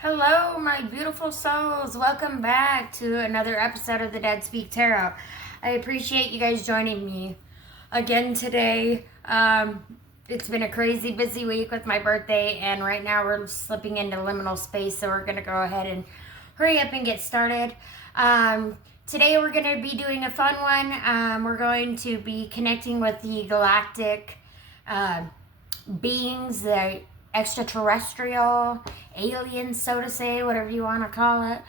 Hello, my beautiful souls. Welcome back to another episode of the Dead Speak Tarot. I appreciate you guys joining me again today. It's been a crazy busy week with my birthday, and right now we're slipping into liminal space, so we're going to go ahead and hurry up and get started. Today we're going to be doing a fun one. We're going to be connecting with the galactic beings, the extraterrestrial aliens, so to say, whatever you want to call it.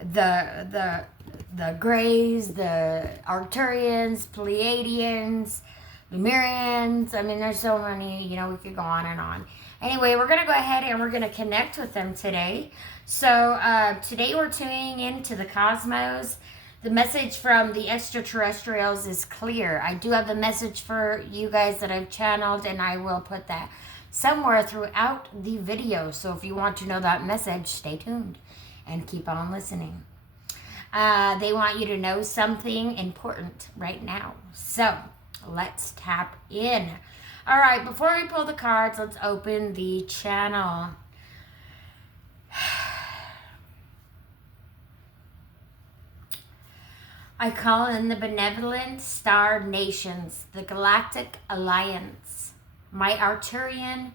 The Greys, the Arcturians, Pleiadians, Lemurians. I mean, there's so many. We could go on and on. Anyway, we're gonna go ahead and we're gonna connect with them today. So today we're tuning into the cosmos. The message from the extraterrestrials is clear. I do have a message for you guys that I've channeled, and I will put that somewhere throughout the video. So if you want to know that message, stay tuned and keep on listening. They want you to know something important right now. So let's tap in. All right, before we pull the cards, let's open the channel. I call in the benevolent star nations, the Galactic Alliance, my Arcturian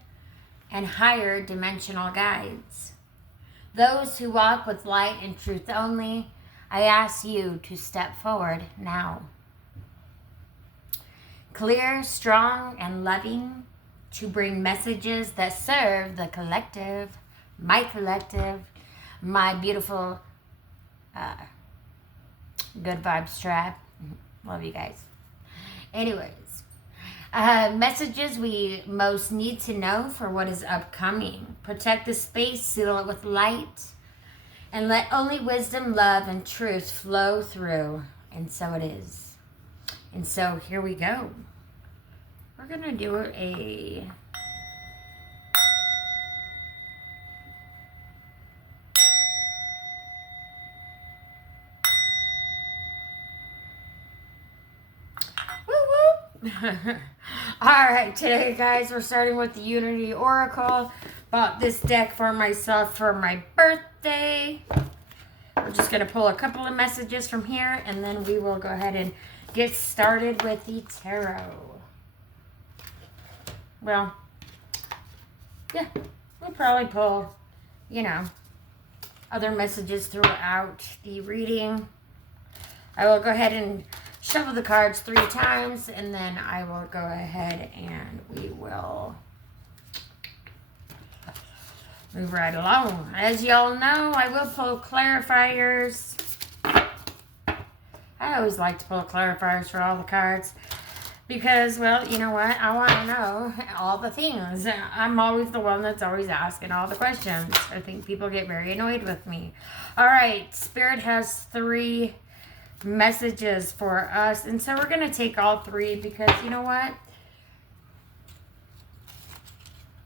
and higher dimensional guides. Those who walk with light and truth only, I ask you to step forward now. Clear, strong, and loving, to bring messages that serve the collective, my beautiful good vibes tribe. Love you guys. Anyways, messages we most need to know for what is upcoming. Protect the space, seal it with light, and let only wisdom, love, and truth flow through. And so it is. And so here we go. We're going to do a... All right, today, guys, we're starting with the Unity Oracle. Bought this deck for myself for my birthday. We're just going to pull a couple of messages from here, and then we will go ahead and get started with the tarot. Well, yeah, we'll probably pull, other messages throughout the reading. I will go ahead and shuffle the cards 3 times, and then I will go ahead and we will move right along. As y'all know, I will pull clarifiers. I always like to pull clarifiers for all the cards because, well, you know what? I want to know all the things. I'm always the one that's always asking all the questions. I think people get very annoyed with me. All right, Spirit has 3 messages for us, and so we're going to take all 3 because, you know what?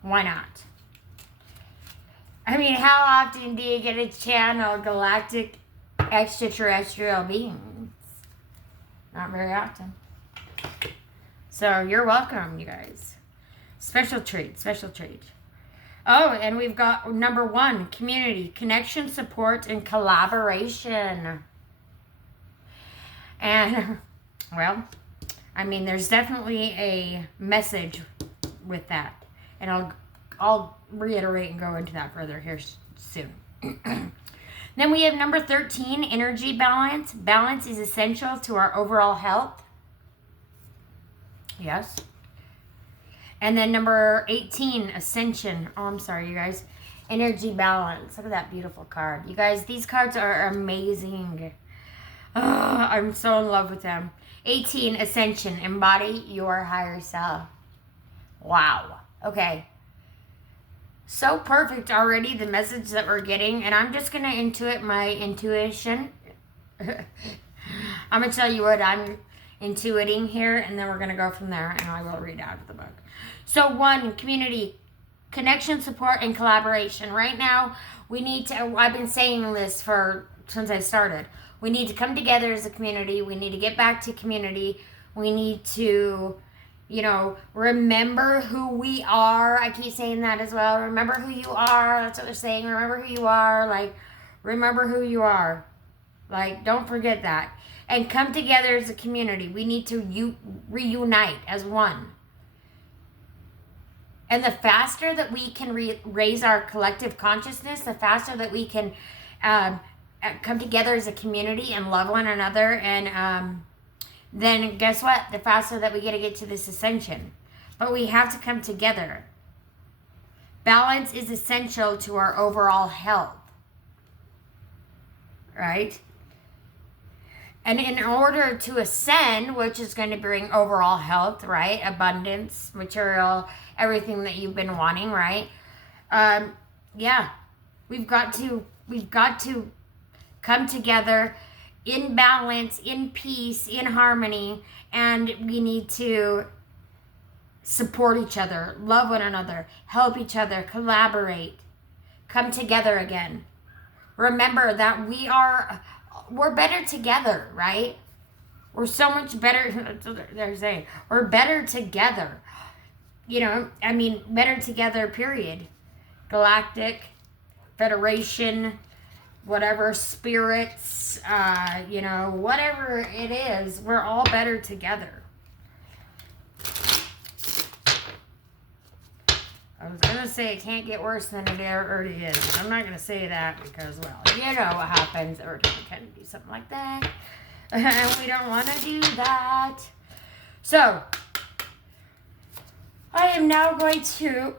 Why not? I mean, how often do you get to channel galactic extraterrestrial beings? Not very often. So you're welcome, you guys. Special treat, special treat. Oh, and we've got number 1, community, connection, support, and collaboration. And, well, I mean, there's definitely a message with that. And I'll reiterate and go into that further here soon. Then we have number 13, energy balance. Balance is essential to our overall health. Yes. And then number 18, ascension. Oh, I'm sorry, you guys. Energy balance. Look at that beautiful card. You guys, these cards are amazing. Oh, I'm so in love with them. 18, ascension. Embody your higher self. Wow. Okay. So perfect already, the message that we're getting. And I'm just going to intuit my intuition. I'm going to tell you what I'm intuiting here. And then we're going to go from there. And I will read out of the book. So 1, community, connection, support, and collaboration. Right now, we need to... I've been saying this since I started. We need to come together as a community. We need to get back to community. We need to remember who we are. I keep saying that as well. Remember who you are. That's what they're saying. Remember who you are. Like, remember who you are. Like, don't forget that. And come together as a community. We need to reunite as one. And the faster that we can raise our collective consciousness, the faster that we can come together as a community and love one another. And then guess what? The faster that we get to this ascension. But we have to come together. Balance is essential to our overall health. Right? And in order to ascend, which is going to bring overall health, right? Abundance, material, everything that you've been wanting, right? We've got to come together in balance, in peace, in harmony, and we need to support each other, love one another, help each other, collaborate, come together again. Remember that we're better together, right? We're so much better. That's what they're saying. We're better together. Better together, period. Galactic, Federation, whatever, spirits, whatever it is, we're all better together. I was going to say it can't get worse than it already is. I'm not going to say that because, well, you know what happens. Or we can do something like that. And we don't want to do that. So, I am now going to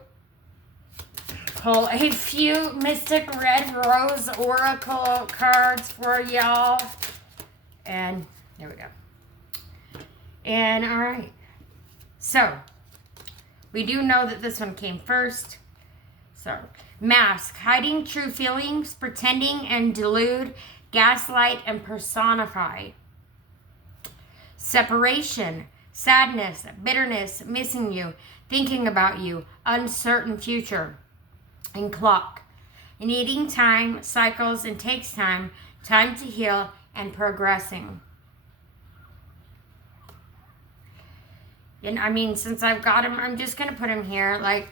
pull a few Mystic Red Rose Oracle cards for y'all. And there we go. And, all right. So, we do know that this one came first. So, mask, hiding true feelings, pretending and delude, gaslight and personify. Separation, sadness, bitterness, missing you, thinking about you, uncertain future. And clock, needing time, cycles and takes time to heal and progressing. And since I've got him, I'm just going to put him here.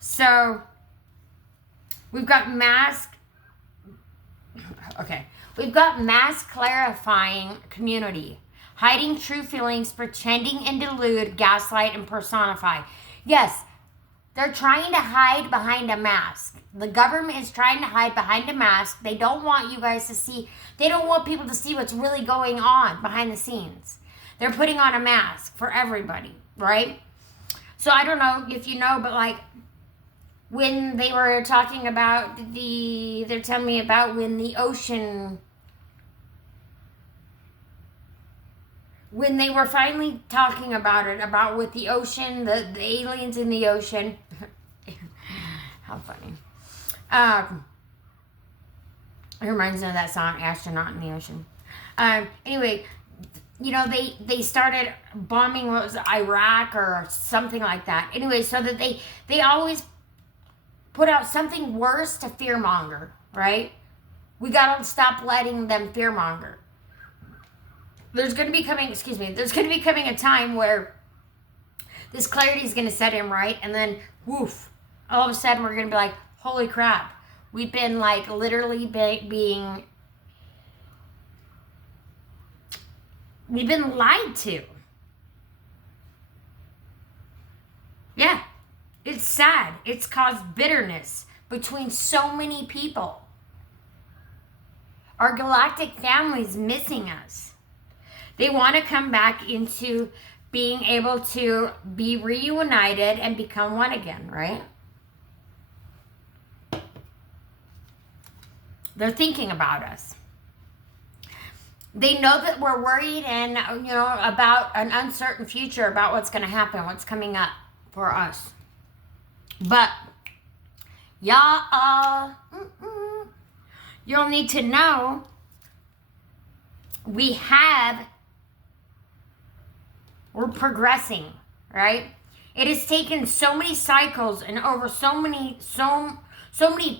So we've got mask. Okay. We've got mask clarifying community. Hiding true feelings, pretending and delude, gaslight and personify. Yes, they're trying to hide behind a mask. The government is trying to hide behind a mask. They don't want you guys to see. They don't want people to see what's really going on behind the scenes. They're putting on a mask for everybody, right? So I don't know if you know, but when they were talking about they're telling me about when the ocean, when they were finally talking about it, about with the ocean, the aliens in the ocean. How funny. It reminds me of that song, Astronaut in the Ocean. Anyway, they started bombing, what was it, Iraq or something like that. Anyway, so that they always put out something worse to fearmonger, right? We got to stop letting them fearmonger. There's going to be coming a time where this clarity is going to set in, right? And then, woof, all of a sudden we're going to be like, holy crap. We've been we've been lied to. Yeah, it's sad. It's caused bitterness between so many people. Our galactic family's missing us. They want to come back into being able to be reunited and become one again, right? They're thinking about us. They know that we're worried and, about an uncertain future, about what's going to happen, what's coming up for us. But, y'all, you'll need to know we're progressing, right? It has taken so many cycles and over so many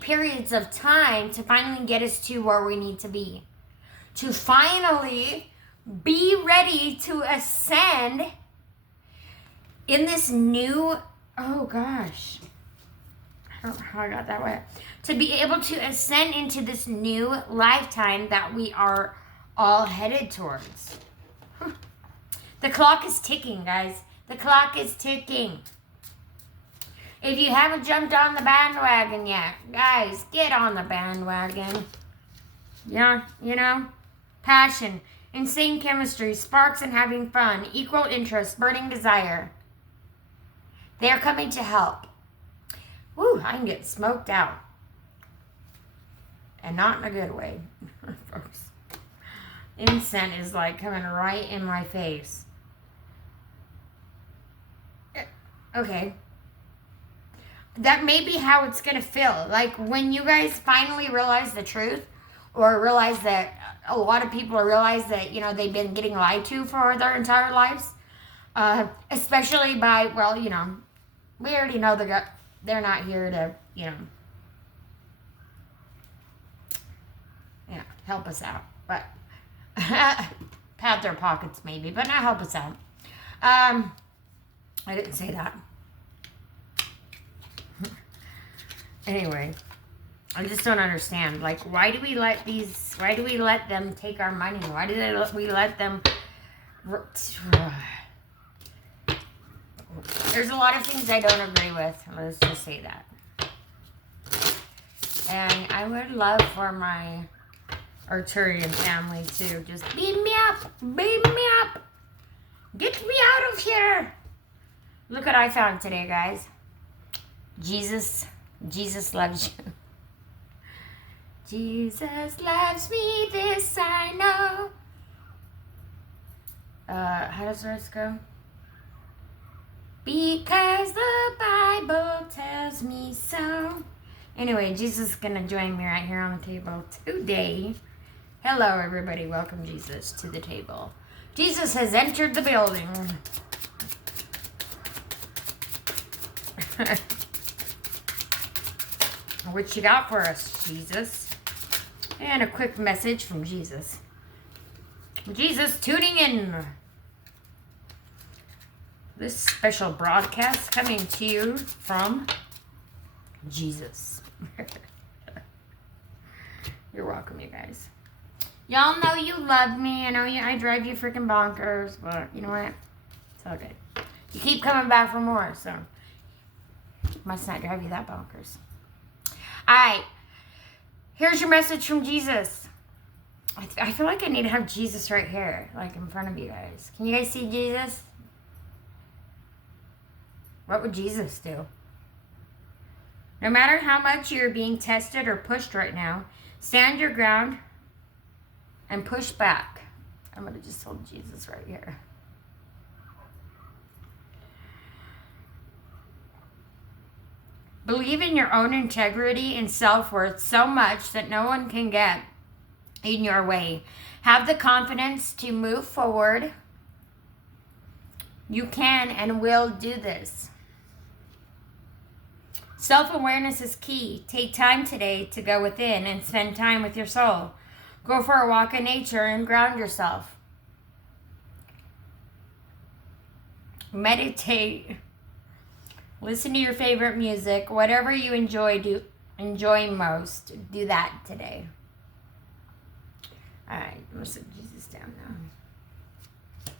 periods of time to finally get us to where we need to be. To finally be ready to ascend in this new, oh gosh, I don't know how I got that way. To be able to ascend into this new lifetime that we are all headed towards. The clock is ticking, guys. The clock is ticking. If you haven't jumped on the bandwagon yet, guys, get on the bandwagon. Yeah, you know, passion, insane chemistry, sparks and having fun, equal interest, burning desire. They are coming to help. Woo, I can get smoked out. And not in a good way, folks. Incense is like coming right in my face. Okay. That may be how it's going to feel. Like when you guys finally realize the truth, or realize that a lot of people realize that, you know, they've been getting lied to for their entire lives. Especially by, well, you know, we already know they're not here to, you know, help us out. But pat their pockets maybe, but not help us out. I didn't say that. Anyway, I just don't understand. Like, why do we let them take our money? Why do we let them... There's a lot of things I don't agree with. Let's just say that. And I would love for my Arcturian family to just beam me up. Beam me up. Get me out of here. Look what I found today, guys. Jesus loves you. Jesus loves me, this I know. How does the rest go? Because the Bible tells me so. Anyway, Jesus is going to join me right here on the table today. Hello, everybody. Welcome, Jesus, to the table. Jesus has entered the building. What you got for us, Jesus? And a quick message from Jesus. Jesus tuning in. This special broadcast coming to you from Jesus. You're welcome, you guys. Y'all know you love me. I know I drive you freaking bonkers, but you know what? It's all good. You keep coming back for more, so must not drive you that bonkers. Alright, here's your message from Jesus. I feel like I need to have Jesus right here, like in front of you guys. Can you guys see Jesus? What would Jesus do? No matter how much you're being tested or pushed right now, stand your ground and push back. I'm going to just hold Jesus right here. Believe in your own integrity and self-worth so much that no one can get in your way. Have the confidence to move forward. You can and will do this. Self-awareness is key. Take time today to go within and spend time with your soul. Go for a walk in nature and ground yourself. Meditate. Listen to your favorite music. Whatever you enjoy most. Do that today. Alright, I'm going to set Jesus down now.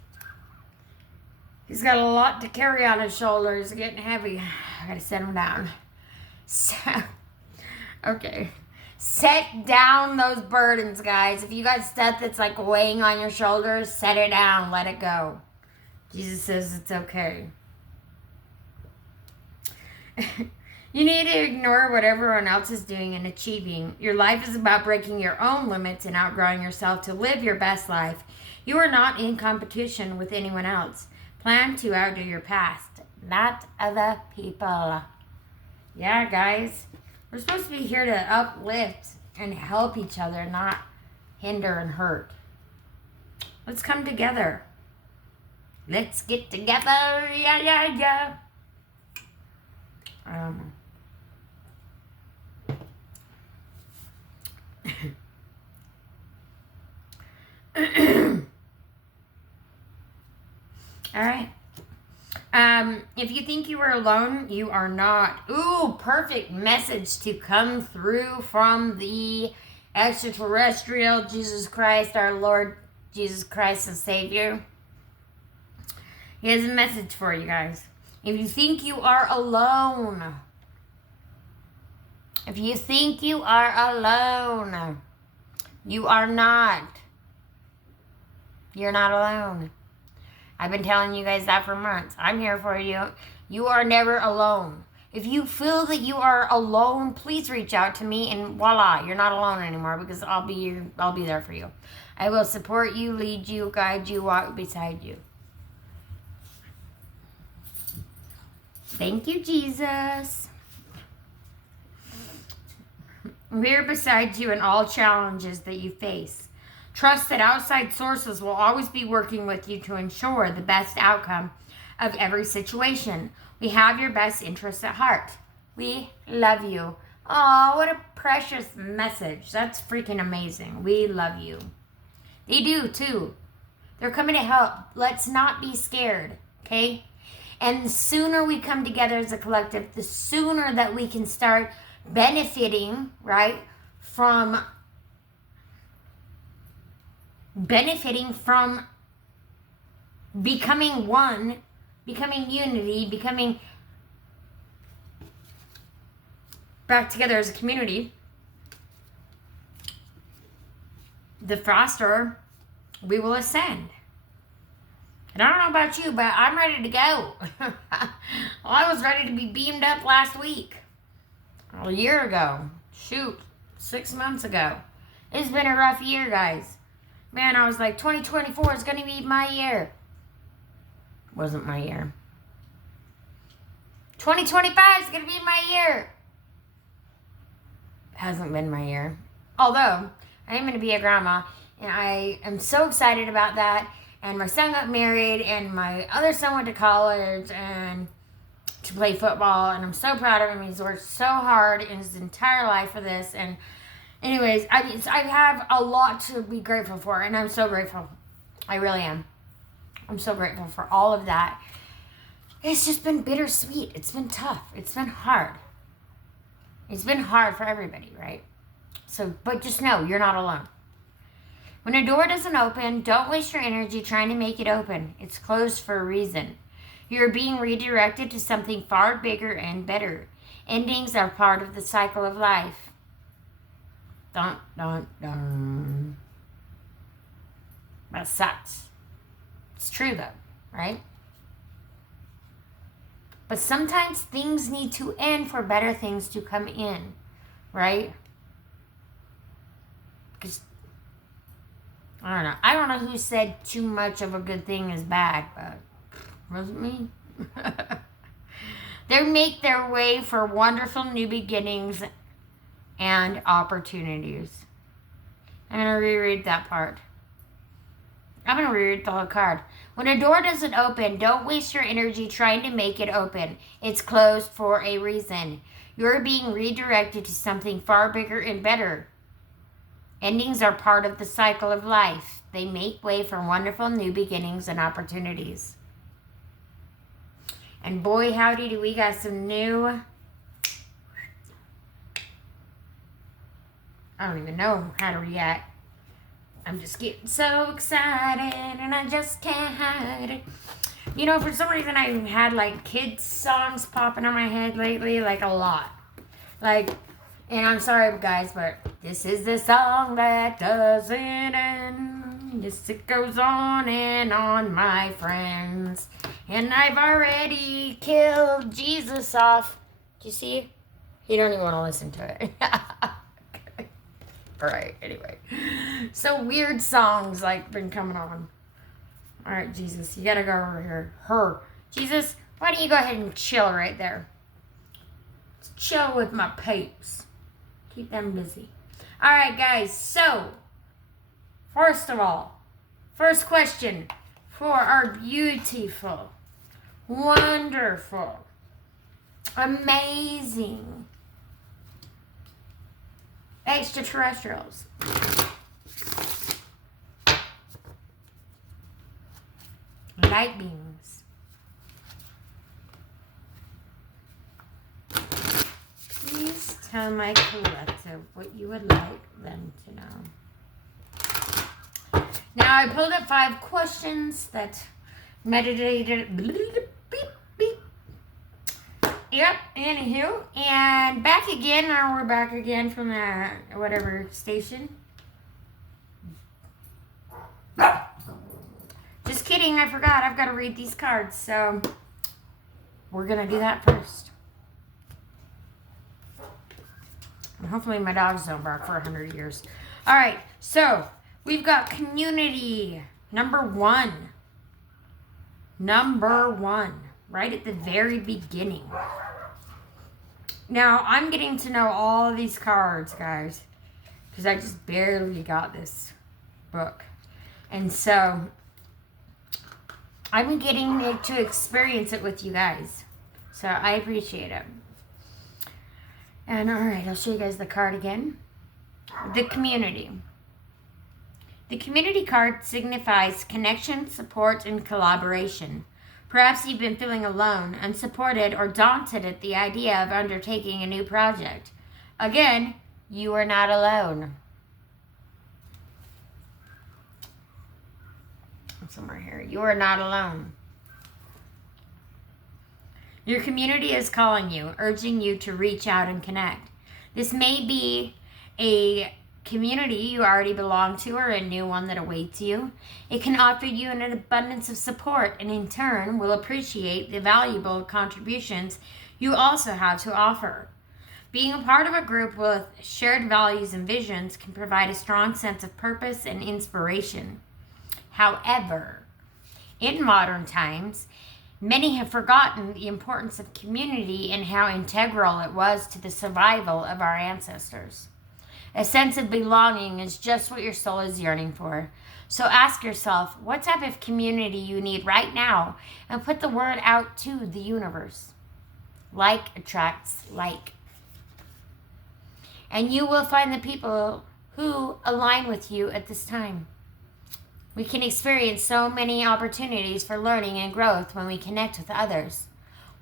He's got a lot to carry on his shoulders. It's getting heavy. I got to set him down. So, okay. Set down those burdens, guys. If you got stuff that's like weighing on your shoulders, set it down. Let it go. Jesus says it's okay. You need to ignore what everyone else is doing and achieving. Your life is about breaking your own limits and outgrowing yourself to live your best life. You are not in competition with anyone else. Plan to outdo your past, not other people. Yeah, guys. We're supposed to be here to uplift and help each other, not hinder and hurt. Let's come together. Let's get together. Yeah. All right. If you think you are alone, you are not. Ooh, perfect message to come through from the extraterrestrial Jesus Christ, our Lord Jesus Christ and Savior. He has a message for you guys. If you think you are alone, if you think you are alone, you are not. You're not alone. I've been telling you guys that for months. I'm here for you. You are never alone. If you feel that you are alone, please reach out to me, and voila, you're not alone anymore, because I'll be there for you. I will support you, lead you, guide you, walk beside you. Thank you, Jesus. We're beside you in all challenges that you face. Trust that outside sources will always be working with you to ensure the best outcome of every situation. We have your best interests at heart. We love you. Oh, what a precious message. That's freaking amazing. We love you. They do too. They're coming to help. Let's not be scared, okay? And the sooner we come together as a collective, the sooner that we can start benefiting, right, from becoming one, becoming unity, becoming back together as a community, the faster we will ascend. And I don't know about you, but I'm ready to go. I was ready to be beamed up last week. A year ago. Shoot, 6 months ago. It's been a rough year, guys. Man, I was like, 2024 is going to be my year. Wasn't my year. 2025 is going to be my year. Hasn't been my year. Although, I am going to be a grandma, and I am so excited about that. And my son got married, and my other son went to college and to play football, and I'm so proud of him. He's worked so hard in his entire life for this. And anyways, I have a lot to be grateful for, and I'm so grateful. I really am. I'm so grateful for all of that. It's just been bittersweet. It's been tough. It's been hard. It's been hard for everybody, right? So, but just know, you're not alone. When a door doesn't open, don't waste your energy trying to make it open. It's closed for a reason. You're being redirected to something far bigger and better. Endings are part of the cycle of life. Dun, dun, dun. That sucks. It's true though, right? But sometimes things need to end for better things to come in, right? Because I don't know who said too much of a good thing is bad, but wasn't me. They make their way for wonderful new beginnings and opportunities. I'm going to reread that part. I'm going to reread the whole card. When a door doesn't open, don't waste your energy trying to make it open. It's closed for a reason. You're being redirected to something far bigger and better. Endings are part of the cycle of life. They make way for wonderful new beginnings and opportunities. And boy, howdy, do we got some new... I don't even know how to react. I'm just getting so excited and I just can't hide it. You know, for some reason I've had like kids songs popping in my head lately, like a lot. Like, and I'm sorry guys, but this is the song that doesn't end. Yes, it goes on and on, my friends. And I've already killed Jesus off. Do you see? You don't even want to listen to it. Alright, anyway. So weird songs like been coming on. Alright, Jesus, you gotta go over here. Jesus, why don't you go ahead and chill right there? Let's chill with my peeps. Keep them busy. Alright, guys, so first of all, first question for our beautiful, wonderful, amazing extraterrestrials. Light beings. my collective, what you would like them to know. Now, I pulled up 5 questions that meditated. Beep, beep. Yep, anywho. And back again. Now we're back again from the whatever station. Just kidding, I forgot. I've got to read these cards. So we're going to do that first. And hopefully my dogs don't bark for 100 years. All right, so we've got community. Number 1. Number 1. Right at the very beginning. Now, I'm getting to know all these cards, guys. Because I just barely got this book. And so, I'm getting to experience it with you guys. So, I appreciate it. And alright, I'll show you guys the card again. The community. The community card signifies connection, support, and collaboration. Perhaps you've been feeling alone, unsupported, or daunted at the idea of undertaking a new project. Again, you are not alone. Somewhere here. You are not alone. Your community is calling you, urging you to reach out and connect. This may be a community you already belong to or a new one that awaits you. It can offer you an abundance of support and in turn will appreciate the valuable contributions you also have to offer. Being a part of a group with shared values and visions can provide a strong sense of purpose and inspiration. However, in modern times, many have forgotten the importance of community and how integral it was to the survival of our ancestors. A sense of belonging is just what your soul is yearning for. So ask yourself, what type of community you need right now, and put the word out to the universe. Like attracts like. And you will find the people who align with you at this time. We can experience so many opportunities for learning and growth when we connect with others.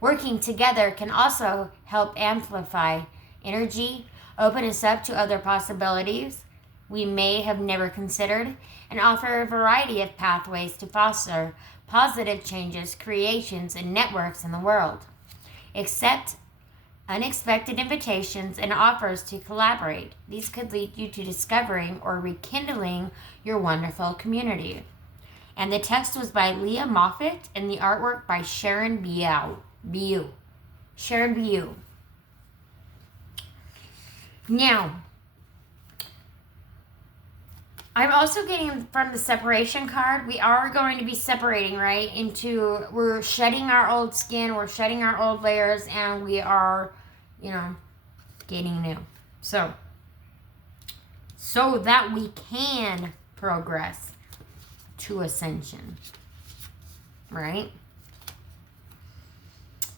Working together can also help amplify energy, open us up to other possibilities we may have never considered, and offer a variety of pathways to foster positive changes, creations, and networks in the world. Accept unexpected invitations and offers to collaborate. These could lead you to discovering or rekindling your wonderful community. And the text was by Leah Moffat and the artwork by Sharon Biu. Sharon Biu. Now, I'm also getting from the separation card, we are going to be separating, right, into, we're shedding our old skin, we're shedding our old layers, and we are, getting new. So that we can progress to ascension, right?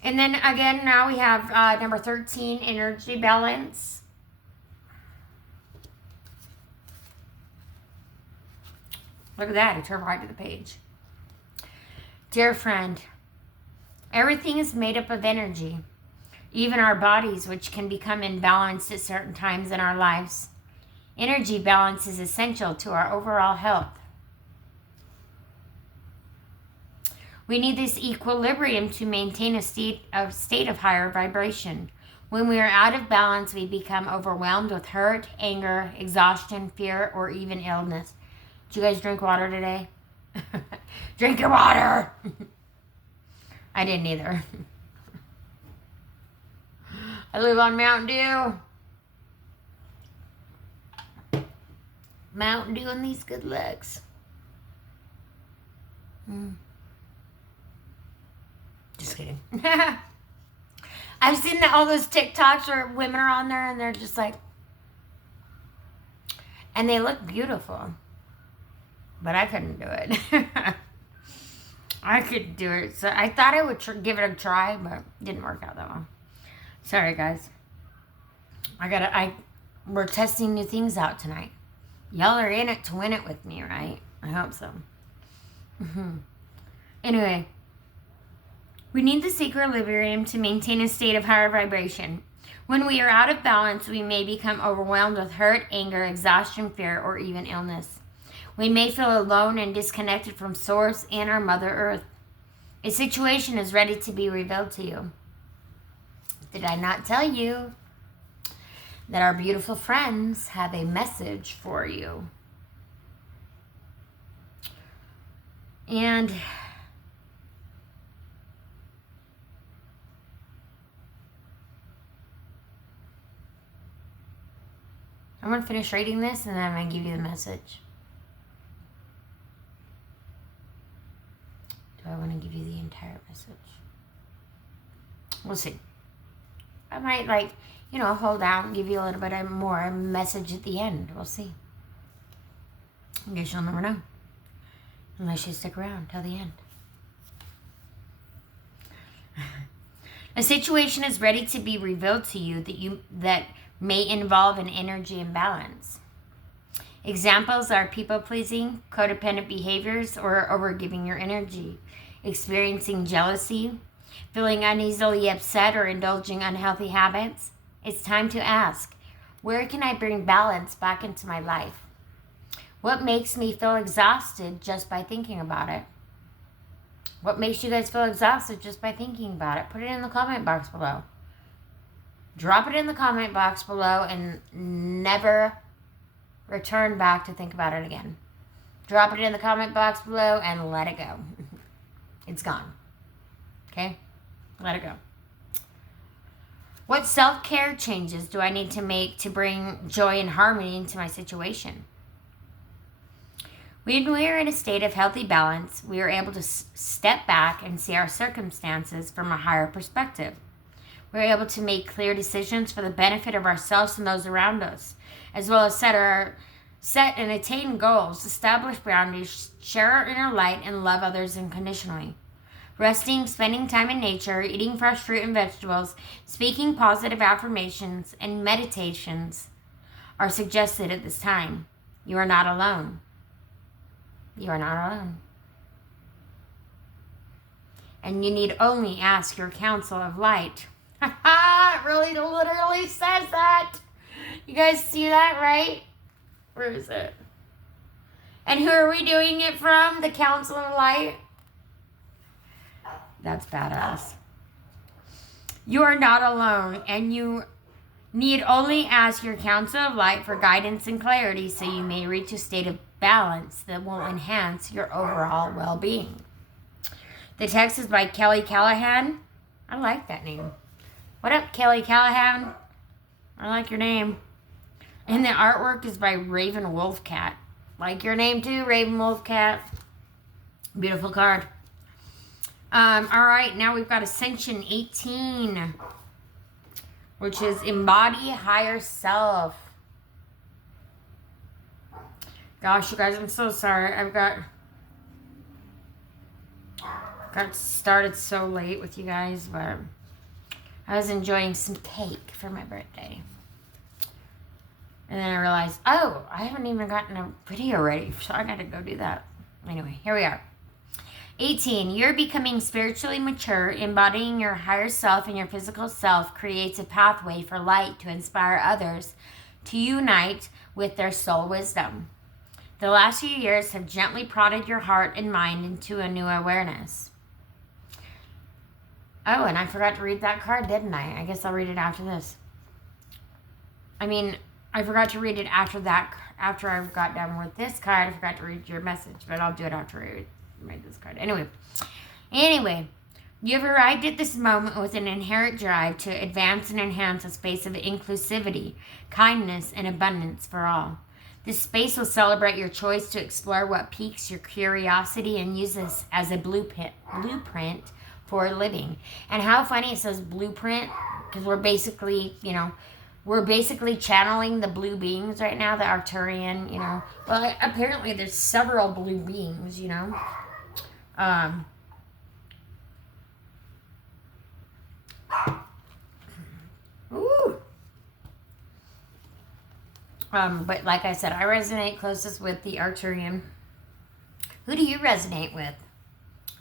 And then again, now we have number 13, energy balance. Look at that, it turned right to the page. Dear friend, everything is made up of energy, even our bodies, which can become imbalanced at certain times in our lives. Energy balance is essential to our overall health. We need this equilibrium to maintain a state of higher vibration. When we are out of balance, we become overwhelmed with hurt, anger, exhaustion, fear, or even illness. Did you guys drink water today? Drink your water! I didn't either. I live on Mountain Dew. Mountain Dew and these good legs. Just kidding. I've seen all those TikToks where women are on there and they're just like, and they look beautiful. But I couldn't do it. I couldn't do it. So I thought I would give it a try, but it didn't work out that well. Sorry, guys. We're testing new things out tonight. Y'all are in it to win it with me, right? I hope so. Anyway, we need this equilibrium to maintain a state of higher vibration. When we are out of balance, we may become overwhelmed with hurt, anger, exhaustion, fear, or even illness. We may feel alone and disconnected from Source and our Mother Earth. A situation is ready to be revealed to you. Did I not tell you that our beautiful friends have a message for you? And I'm going to finish reading this and then I'm going to give you the message. Do I want to give you the entire message? We'll see. I might, hold out and give you a little bit more message at the end. We'll see. I guess you'll never know. Unless you stick around till the end. A situation is ready to be revealed to you that may involve an energy imbalance. Examples are people-pleasing, codependent behaviors, or overgiving your energy, experiencing jealousy, feeling uneasily upset, or indulging unhealthy habits. It's time to ask, where can I bring balance back into my life? What makes me feel exhausted just by thinking about it? What makes you guys feel exhausted just by thinking about it? Put it in the comment box below. Drop it in the comment box below and never return back to think about it again. Drop it in the comment box below and let it go. It's gone. Okay? Let it go. What self-care changes do I need to make to bring joy and harmony into my situation? When we are in a state of healthy balance, we are able to step back and see our circumstances from a higher perspective. We're able to make clear decisions for the benefit of ourselves and those around us, as well as set and attain goals, establish boundaries, share our inner light, and love others unconditionally. Resting, spending time in nature, eating fresh fruit and vegetables, speaking positive affirmations, and meditations are suggested at this time. You are not alone. You are not alone. And you need only ask your council of light. It really literally says that. You guys see that, right? Where is it? And who are we doing it from? The Council of Light? That's badass. You are not alone, and you need only ask your Council of Light for guidance and clarity so you may reach a state of balance that will enhance your overall well-being. The text is by Kelly Callahan. I like that name. What up, Kelly Callahan? I like your name. And the artwork is by Raven Wolfcat. Like your name too, Raven Wolfcat. Beautiful card. All right, now we've got Ascension 18, which is embody higher self. Gosh, you guys, I'm so sorry. I got started so late with you guys, but I was enjoying some cake for my birthday. And then I realized, oh, I haven't even gotten a video ready, so I got to go do that. Anyway, here we are. 18, you're becoming spiritually mature. Embodying your higher self and your physical self creates a pathway for light to inspire others to unite with their soul wisdom. The last few years have gently prodded your heart and mind into a new awareness. Oh, and I forgot to read that card, didn't I? I guess I'll read it after this. I forgot to read it after I got done with this card. I forgot to read your message, but I'll do it after I read this card. Anyway, you have arrived at this moment with an inherent drive to advance and enhance a space of inclusivity, kindness, and abundance for all. This space will celebrate your choice to explore what piques your curiosity and use this as a blueprint for living. And how funny it says blueprint, because we're basically channeling the blue beings right now, the Arcturian, Well, apparently there's several blue beings, But like I said, I resonate closest with the Arcturian. Who do you resonate with?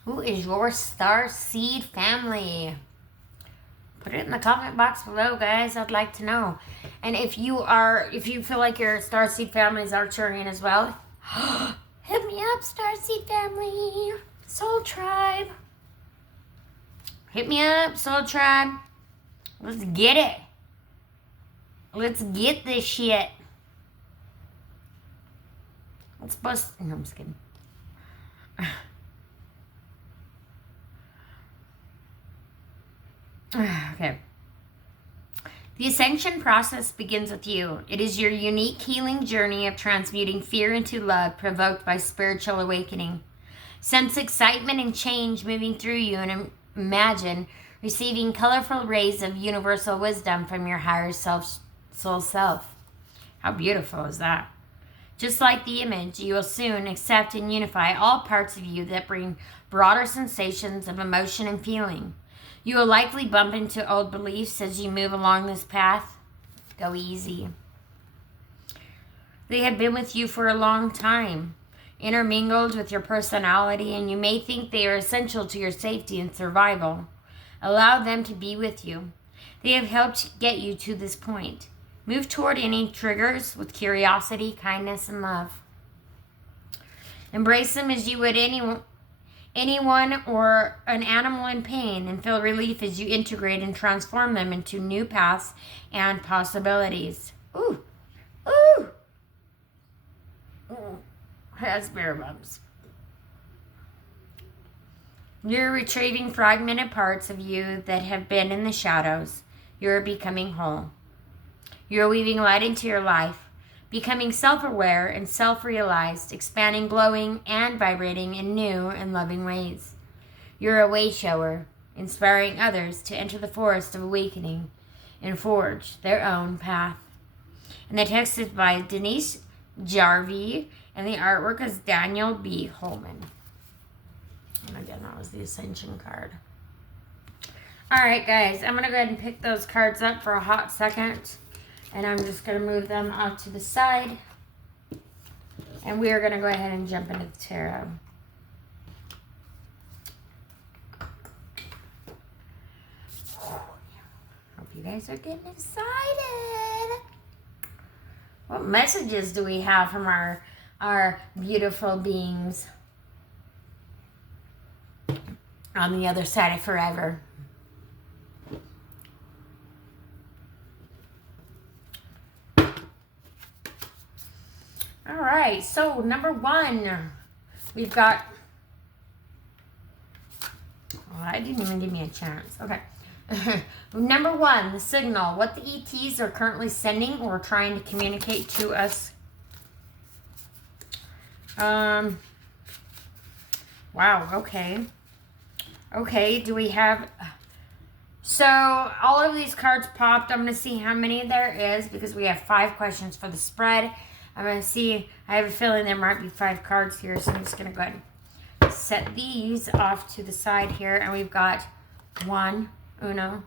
Who is your star seed family? Put it in the comment box below, guys. I'd like to know. And if you feel like your Starseed family is Arcturian as well, hit me up, Starseed family. Soul Tribe. Hit me up, Soul Tribe. Let's get it. Let's get this shit. Let's bust. No, I'm just kidding. Okay. The ascension process begins with you. It is your unique healing journey of transmuting fear into love provoked by spiritual awakening. Sense excitement and change moving through you and imagine receiving colorful rays of universal wisdom from your higher soul self. How beautiful is that? Just like the image, you will soon accept and unify all parts of you that bring broader sensations of emotion and feeling. You will likely bump into old beliefs as you move along this path. Go easy. They have been with you for a long time, intermingled with your personality, and you may think they are essential to your safety and survival. Allow them to be with you. They have helped get you to this point. Move toward any triggers with curiosity, kindness, and love. Embrace them as you would anyone or an animal in pain, and feel relief as you integrate and transform them into new paths and possibilities. Ooh, ooh, ooh. Has bear bumps. You're retrieving fragmented parts of you that have been in the shadows. You're becoming whole. You're weaving light into your life, becoming self-aware and self-realized, expanding, glowing, and vibrating in new and loving ways. You're a way shower, inspiring others to enter the forest of awakening and forge their own path. And the text is by Denise Jarvie, and the artwork is Daniel B. Holman. And again, that was the Ascension card. All right, guys, I'm going to go ahead and pick those cards up for a hot second. And I'm just going to move them off to the side. And we are going to go ahead and jump into the tarot. Hope you guys are getting excited. What messages do we have from our beautiful beings on the other side of forever? All right, so number one, we've got, oh, that didn't even give me a chance. Okay. Number one, the signal, what the ETs are currently sending or trying to communicate to us. Wow, okay. Okay, do we have, so all of these cards popped. I'm going to see how many there is because we have 5 questions for the spread. I'm going to see, I have a feeling there might be 5 cards here, so I'm just going to go ahead and set these off to the side here. And we've got 1, 2,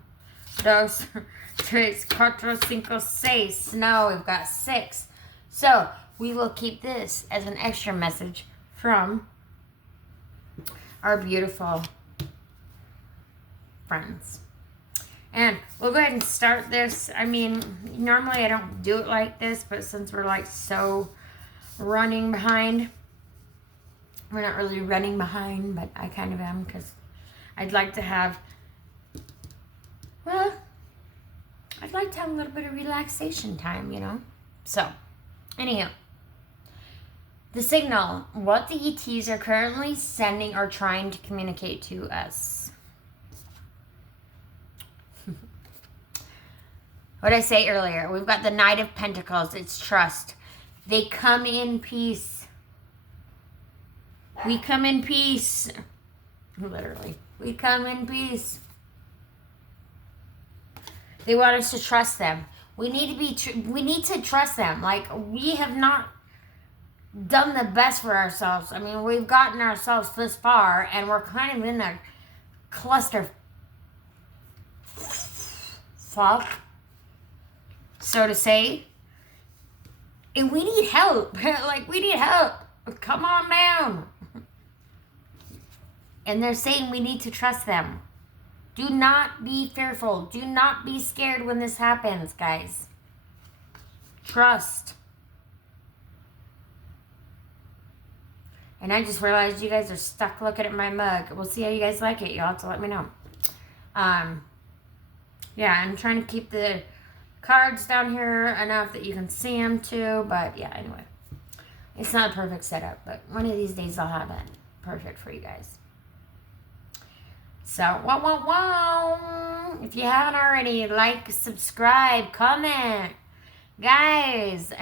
3, 4, 5, 6. No, we've got 6. So we will keep this as an extra message from our beautiful friends. And we'll go ahead and start this. I mean, normally I don't do it like this, but since we're like so running behind, we're not really running behind, but I kind of am because I'd like to have, well, I'd like to have a little bit of relaxation time, you know? So, anyhow, the signal, what the ETs are currently sending or trying to communicate to us. What did I say earlier? We've got the Knight of Pentacles. It's trust. They come in peace. We come in peace. Literally. We come in peace. They want us to trust them. We need to trust them. Like, we have not done the best for ourselves. I mean, we've gotten ourselves this far, and we're kind of in a cluster fuck, so to say. And we need help. Like, we need help. Come on down. And they're saying we need to trust them. Do not be fearful. Do not be scared when this happens, guys. Trust. And I just realized you guys are stuck looking at my mug. We'll see how you guys like it. You'll have to let me know. Yeah, I'm trying to keep the cards down here enough that you can see them too. But yeah, anyway. It's not a perfect setup, but one of these days I'll have it perfect for you guys. So, wow. If you haven't already, like, subscribe, comment. Guys,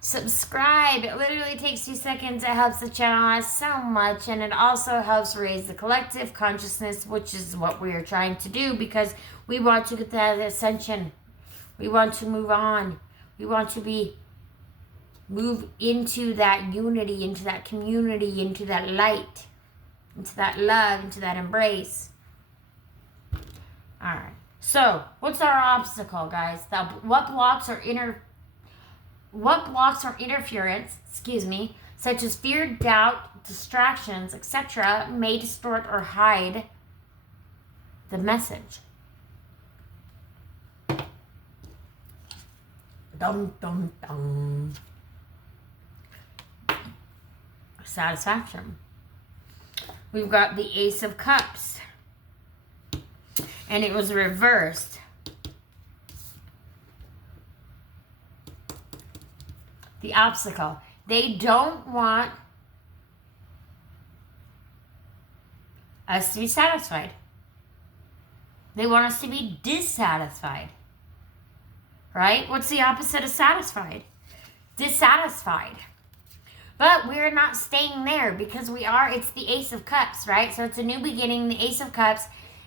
subscribe. It literally takes 2 seconds. It helps the channel out so much, and it also helps raise the collective consciousness, which is what we are trying to do, because we want to get that ascension. We want to move on. We want to move into that unity, into that community, into that light, into that love, into that embrace. All right. So, what's our obstacle, guys? What blocks are interference, such as fear, doubt, distractions, etc., may distort or hide the message? Dum, dum, dum. Satisfaction. We've got the Ace of Cups. And it was reversed. The obstacle. They don't want us to be satisfied. They want us to be dissatisfied. Right? What's the opposite of satisfied? Dissatisfied. But we're not staying there because it's the Ace of Cups, right? So it's a new beginning, the Ace of Cups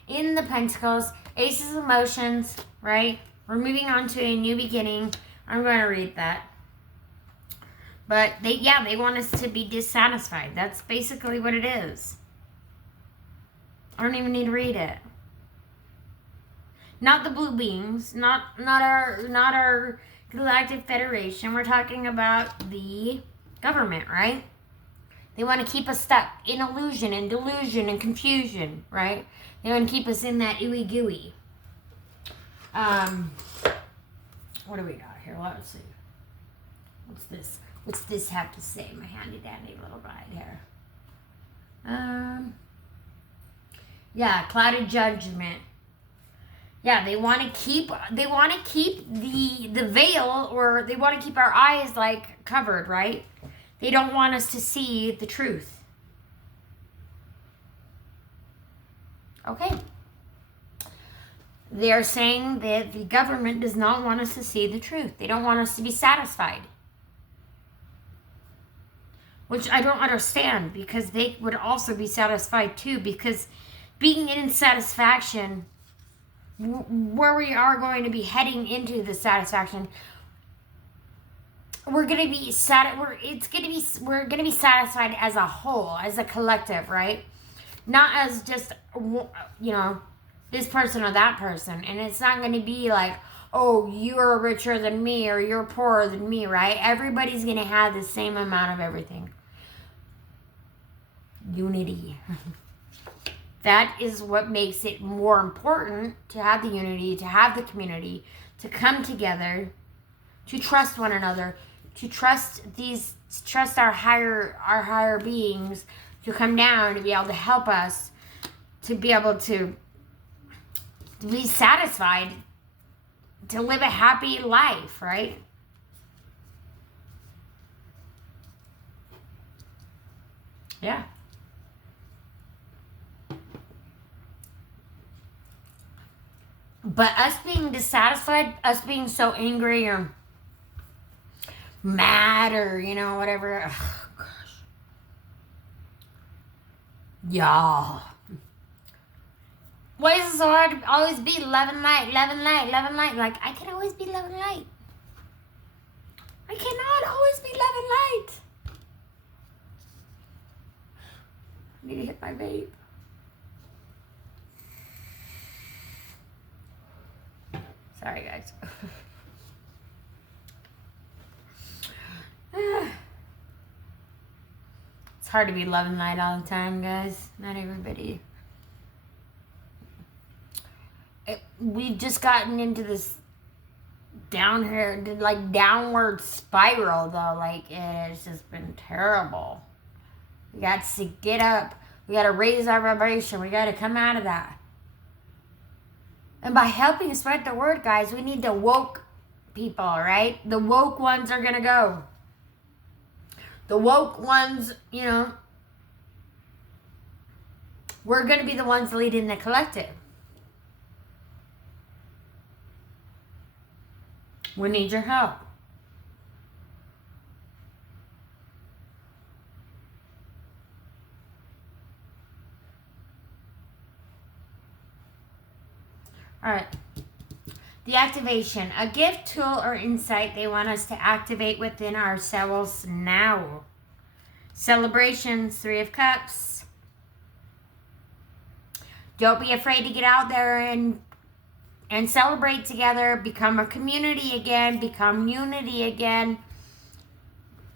in the Pentacles, Aces of Emotions, right? We're moving on to a new beginning. I'm going to read that. But they want us to be dissatisfied. That's basically what it is. I don't even need to read it. Not the blue beings, not our Galactic Federation. We're talking about the government, right? They want to keep us stuck in illusion and delusion and confusion, right? They want to keep us in that ooey gooey. What do we got here? Let's see. What's this? What's this have to say? My handy dandy little guide here. Yeah, clouded judgment. Yeah, they want to keep the veil, or they want to keep our eyes like covered, right? They don't want us to see the truth. Okay. They're saying that the government does not want us to see the truth. They don't want us to be satisfied. Which I don't understand, because they would also be satisfied too, because being in satisfaction, where we are going to be heading into the satisfaction, we're going to be we're going to be satisfied as a whole, as a collective, right? Not as just, this person or that person. And it's not going to be like, oh, you're richer than me or you're poorer than me, right? Everybody's going to have the same amount of everything. Unity. That is what makes it more important to have the unity, to have the community, to come together, to trust one another, to trust our higher beings to come down, to be able to help us, to be able to be satisfied, to live a happy life, right? Yeah. But us being dissatisfied, us being so angry or mad or, whatever. Oh, gosh. Y'all. Why is it so hard to always be love and light, love and light, love and light? Like, I can always be love and light. I cannot always be love and light. I need to hit my vape. Sorry, guys. It's hard to be love and light all the time, guys. Not everybody. we've just gotten into this downward spiral, though. Like, it has just been terrible. We got to get up. We got to raise our vibration. We got to come out of that. And by helping spread the word, guys, we need the woke people, right? The woke ones are going to go. The woke ones, we're going to be the ones leading the collective. We need your help. All right. The activation. A gift, tool, or insight they want us to activate within ourselves now. Celebrations. 3 of Cups. Don't be afraid to get out there and celebrate together. Become a community again. Become unity again.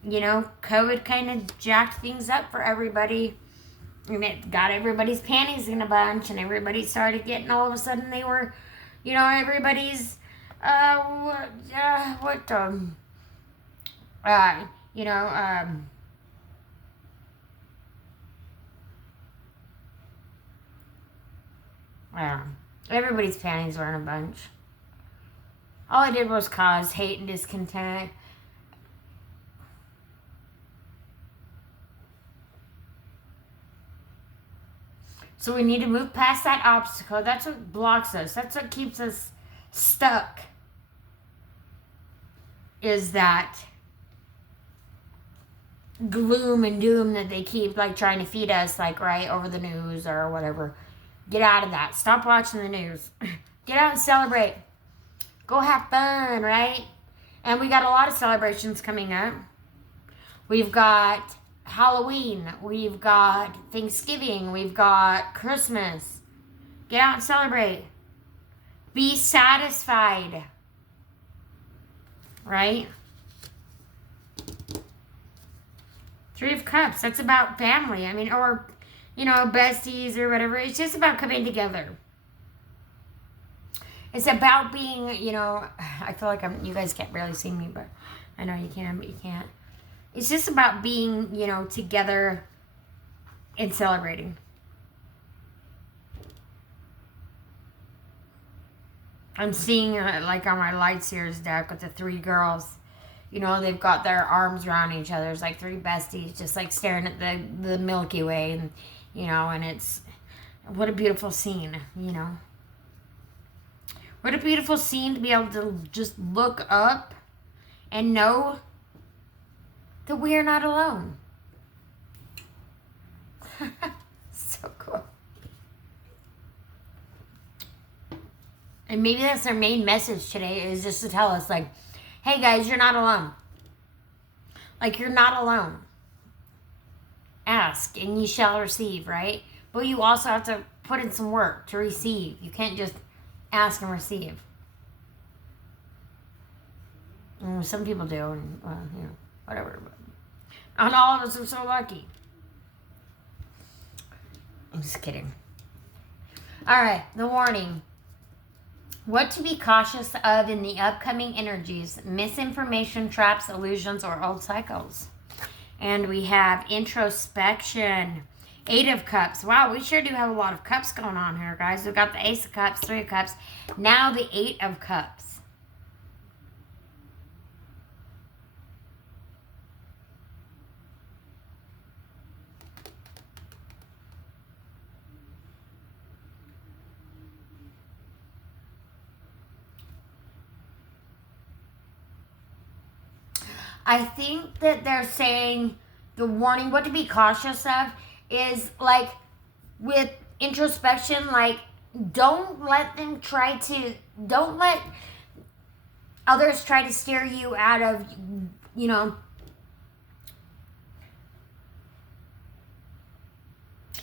COVID kind of jacked things up for everybody. And it got everybody's panties in a bunch. And everybody started getting, all of a sudden they were, everybody's, everybody's panties were in a bunch. All I did was cause hate and discontent. So we need to move past that obstacle. That's what blocks us. That's what keeps us stuck. Is that gloom and doom that they keep trying to feed us, right over the news or whatever. Get out of that. Stop watching the news. Get out and celebrate. Go have fun, right? And we got a lot of celebrations coming up. We've got Halloween. We've got Thanksgiving. We've got Christmas. Get out and celebrate. Be satisfied. Right? 3 of Cups. That's about family. Or, besties or whatever. It's just about coming together. It's about being, I feel like you guys can't barely see me, but I know you can, but you can't. It's just about being, together and celebrating. I'm seeing, on my Lightseers deck with the 3 girls. They've got their arms around each other. It's like 3 besties just, staring at the Milky Way. And, and it's, what a beautiful scene, What a beautiful scene to be able to just look up and know that we are not alone. So cool. And maybe that's their main message today, is just to tell us, hey guys, you're not alone. You're not alone. Ask and you shall receive, right? But you also have to put in some work to receive. You can't just ask and receive. Some people do, and whatever. But not all of us are so lucky. I'm just kidding. All right, the warning. What to be cautious of in the upcoming energies: misinformation, traps, illusions, or old cycles. And we have introspection. 8 of Cups. Wow, we sure do have a lot of cups going on here, guys. We've got the Ace of Cups, 3 of Cups. Now the 8 of Cups. I think that they're saying the warning, what to be cautious of, is with introspection, don't let others try to steer you out of,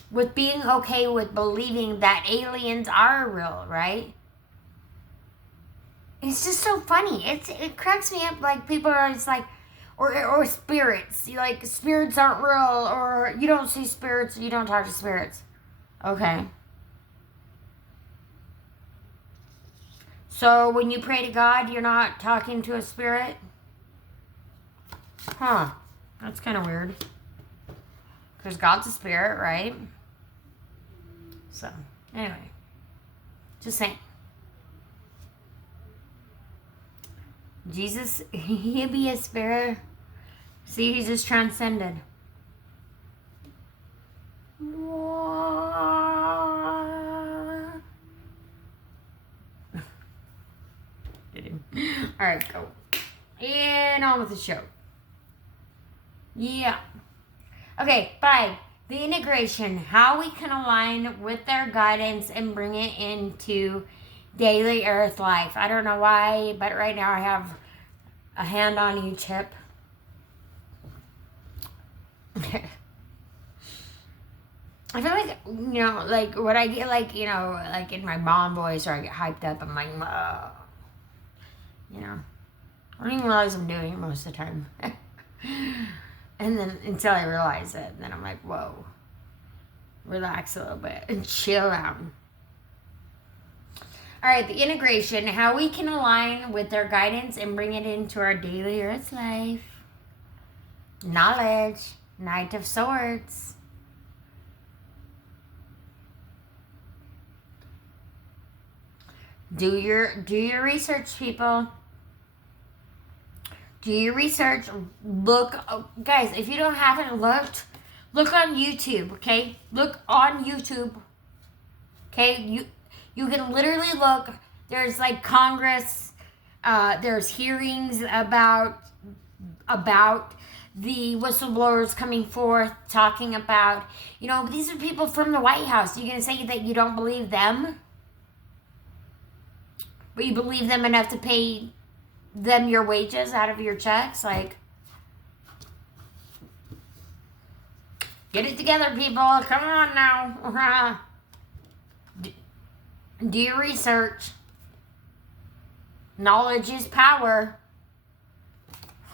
with being okay with believing that aliens are real, right? It's just so funny. It cracks me up. People are always or spirits. Spirits aren't real, or you don't see spirits, you don't talk to spirits. Okay. So when you pray to God, you're not talking to a spirit? Huh. That's kind of weird. Because God's a spirit, right? So, anyway. Just saying. Jesus, he'd be a spirit. See, he just transcended. Alright, go. And on with the show. Yeah. Okay, 5. The integration. How we can align with their guidance and bring it into daily earth life. I don't know why, but right now I have a hand on each hip. I feel like, like when I get like in my mom voice or I get hyped up, I'm like, I don't even realize I'm doing it most of the time. And then until I realize it, then I'm like, whoa, relax a little bit and chill out. All right, the integration, how we can align with their guidance and bring it into our daily earth life. Knowledge, Knight of Swords. Do your research, people. Do your research. Look, guys, if you haven't looked, look on YouTube, okay? Look on YouTube, okay? You can literally look. There's like Congress. There's hearings about the whistleblowers coming forth, talking about, these are people from the White House. You're going to say that you don't believe them? But you believe them enough to pay them your wages out of your checks? Like, get it together, people. Come on now. Do your research. Knowledge is power.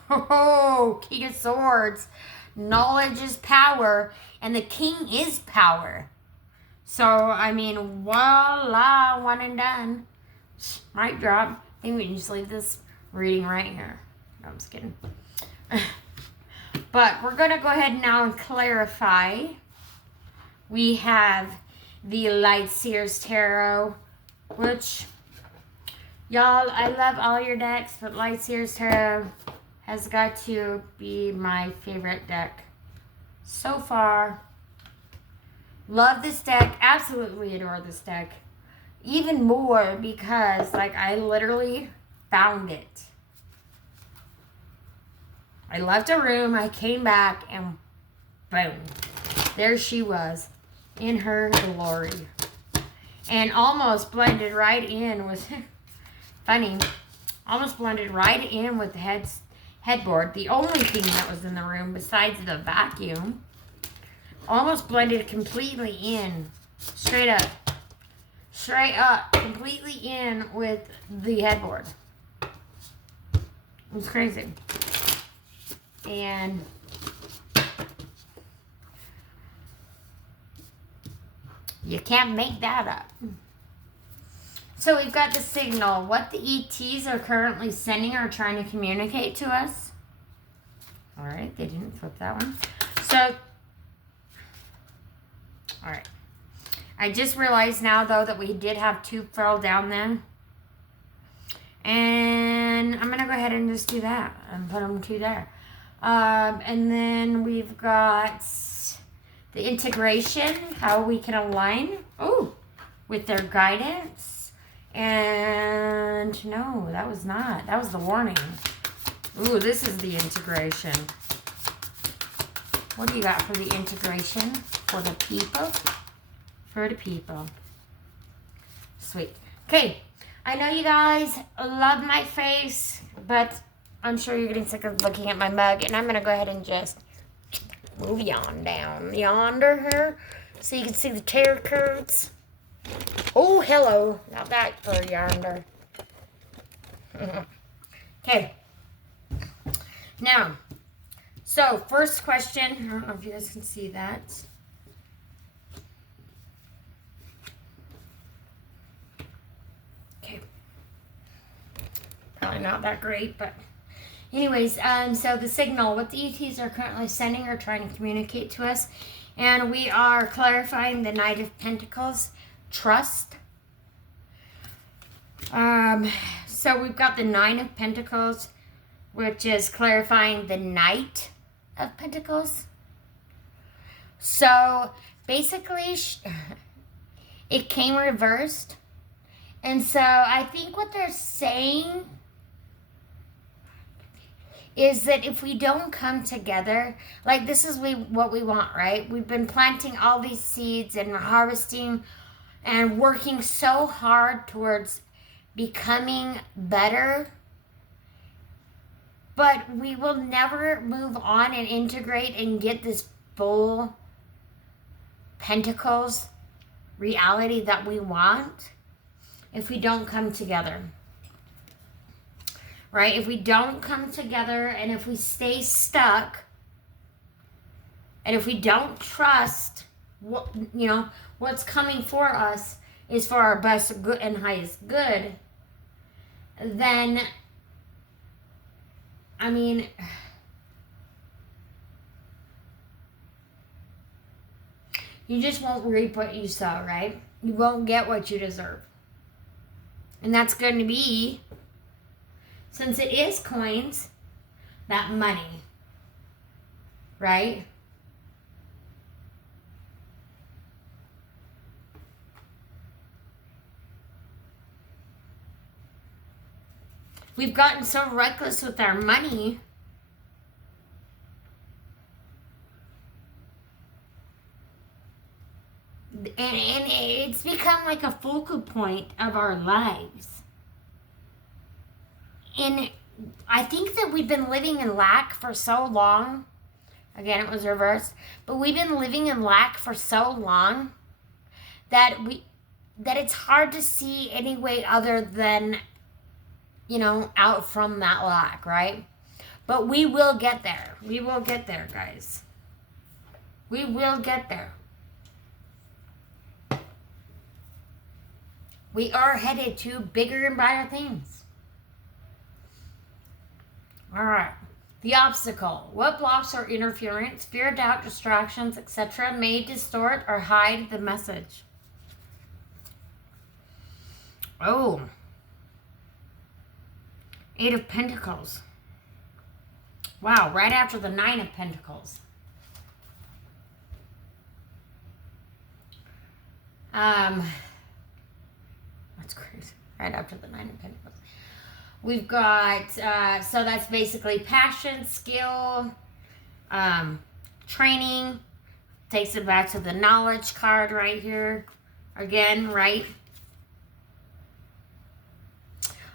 Oh, King of Swords. Knowledge is power. And the king is power. So, I mean, voila, one and done. Mic drop. I think we can just leave this reading right here. No, I'm just kidding. But we're going to go ahead now and clarify. We have the Light Seers Tarot, which, y'all, I love all your decks, but Light Seers Tarot has got to be my favorite deck so far. Love this deck. Absolutely adore this deck. Even more because, like, I literally found it. I left a room, I came back, and boom. There she was in her glory. And almost blended right in with, funny, almost blended right in with the headboard. The only thing that was in the room besides the vacuum. Almost blended completely in. Straight up, completely in with the headboard. It was crazy. And you can't make that up. So we've got the signal. What the ETs are currently sending or trying to communicate to us. All right, they didn't flip that one. So, all right. I just realized now, though, that we did have 2 fell down there. And I'm going to go ahead and just do that and put them 2 there. And then we've got the integration, how we can align with their guidance. And no, that was not. That was the warning. Ooh, this is the integration. What do you got for the integration? For the people? For the people. Sweet. Okay. I know you guys love my face, but I'm sure you're getting sick of looking at my mug, and I'm going to go ahead and just move yon down yonder here so you can see the tear curves. Oh, hello. Now that for yonder. Okay. Now, so first question. I don't know if you guys can see that. Okay. probably not that great, but anyways, so the signal, what the ETs are currently sending or trying to communicate to us, and we are clarifying the Knight of Pentacles, trust. So we've got the Nine of Pentacles, which is clarifying the Knight of Pentacles. So basically, it came reversed. And so I think what they're saying is that if we don't come together, like this is what we want, right? We've been planting all these seeds and harvesting and working so hard towards becoming better, but we will never move on and integrate and get this full Pentacles reality that we want if we don't come together, right? If we don't come together and if we stay stuck and if we don't trust what, what's coming for us is for our best good and highest good, then, I mean, you just won't reap what you sow, right? You won't get what you deserve. And that's going to be, since it is coins, that money, right? We've gotten so reckless with our money. And it's become like a focal point of our lives. And I think that we've been living in lack for so long. Again, it was reversed. But we've been living in lack for so long that it's hard to see any way other than, out from that lack, right? But we will get there. We will get there, guys. We will get there. We are headed to bigger and brighter things. All right. The obstacle. What blocks or interference, fear, doubt, distractions, etc. may distort or hide the message? Oh. Eight of Pentacles. Wow, right after the Nine of Pentacles. That's crazy. Right after the Nine of Pentacles. We've got, so that's basically passion, skill, training. Takes it back to the knowledge card right here. Again, right?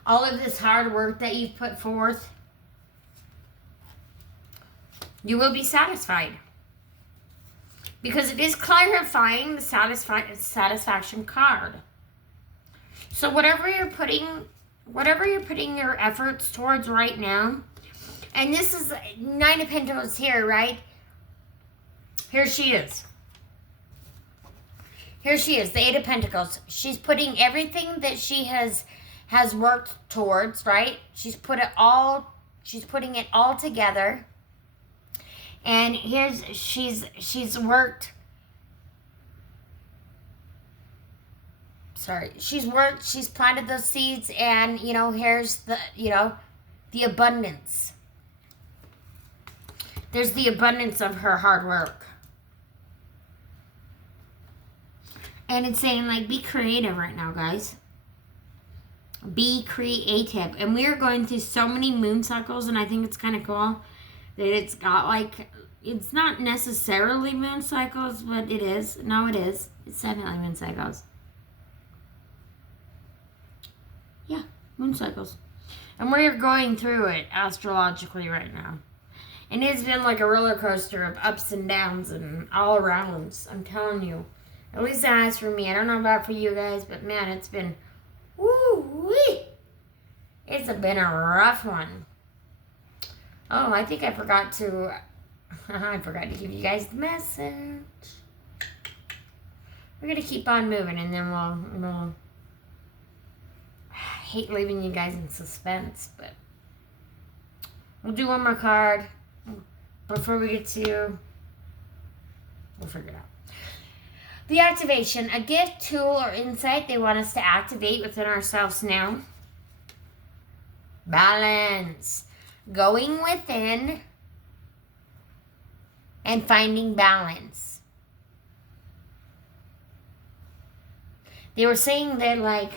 All of this hard work that you've put forth, you will be satisfied. Because it is clarifying the satisfaction card. So whatever you're putting your efforts towards right now, and this is Nine of Pentacles here, right? Here she is. Here she is, the Eight of Pentacles. She's putting everything that she has worked towards, right? She's putting it all together. And she's worked. She's planted those seeds, and here's the abundance. There's the abundance of her hard work. And it's saying, like, be creative right now, guys. Be creative. And we are going through so many moon cycles, and I think it's kind of cool that it's got, like, it's not necessarily moon cycles, but it is. No, it is. It's definitely moon cycles. Yeah, moon cycles. And we're going through it astrologically right now. And it's been like a roller coaster of ups and downs and all arounds. I'm telling you. At least that has for me. I don't know about for you guys, but man, it's been woo-wee. It's been a rough one. Oh, I think I forgot to give you guys the message. We're going to keep on moving, and then we'll hate leaving you guys in suspense, but we'll do one more card before we get to, we'll figure it out. The activation, a gift, tool, or insight they want us to activate within ourselves now. Balance. Going within and finding balance. They were saying that, like,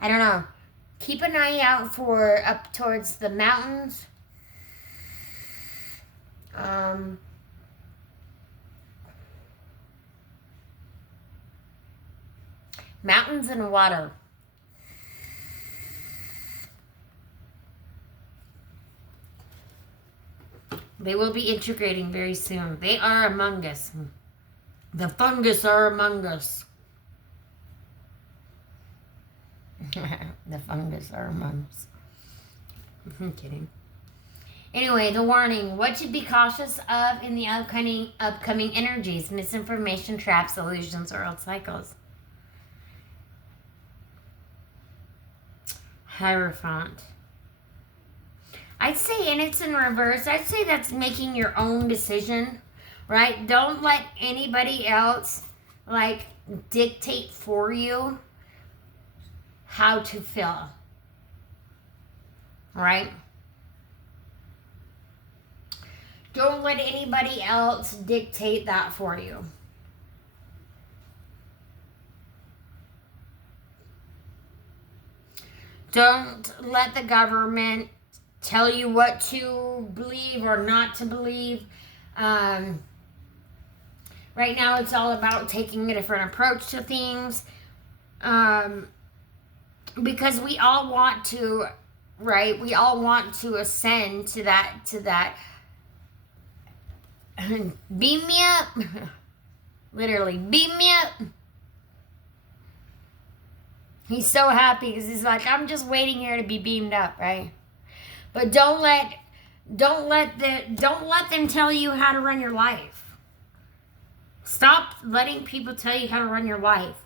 I don't know, keep an eye out for up towards the mountains. Mountains and water. They will be integrating very soon. They are among us. The fungus are among us. The fungus are among us. I'm kidding. Anyway, the warning. What should be cautious of in the upcoming energies? Misinformation, traps, illusions, or old cycles. Hierophant. I'd say, and it's in reverse, I'd say that's making your own decision, right? Don't let anybody else, like, dictate for you how to feel, right? Don't let anybody else dictate that for you. Don't let the government tell you what to believe or not to believe. Right now, it's all about taking a different approach to things. Because we all want to, right? We all want to ascend to that. Beam me up. Literally, beam me up. He's so happy because he's like, I'm just waiting here to be beamed up, right? But don't let them tell you how to run your life. Stop letting people tell you how to run your life.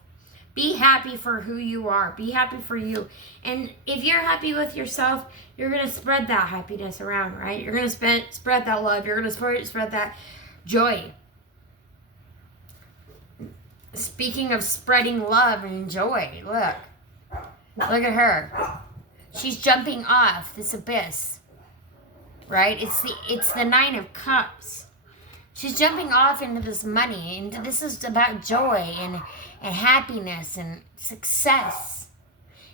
Be happy for who you are. Be happy for you. And if you're happy with yourself, you're going to spread that happiness around, right? You're going to spread that love. You're going to spread that joy. Speaking of spreading love and joy, look at her. She's jumping off this abyss, right? It's the Nine of Cups. She's jumping off into this money, and this is about joy and happiness and success.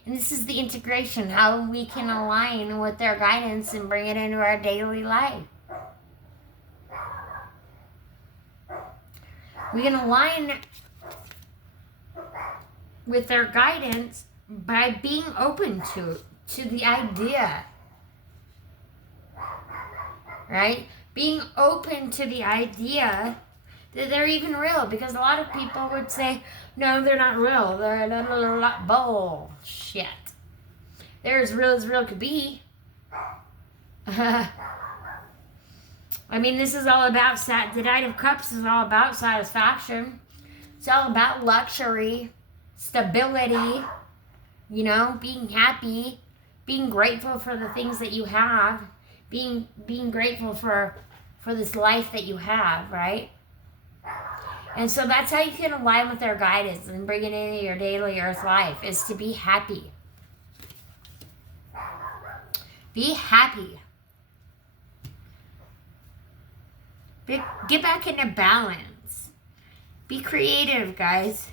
And this is the integration, how we can align with their guidance and bring it into our daily life. We can align with their guidance by being open to the idea, right? Being open to the idea that they're even real, because a lot of people would say, no, they're not real. They're not bullshit. They're as real could be. I mean, this is all about, the Knight of Cups is all about satisfaction. It's all about luxury, stability, being happy, being grateful for the things that you have, being grateful for this life that you have, right? And so that's how you can align with their guidance and bring it into your daily earth life, is to be happy. Be happy. Get back into balance. Be creative, guys.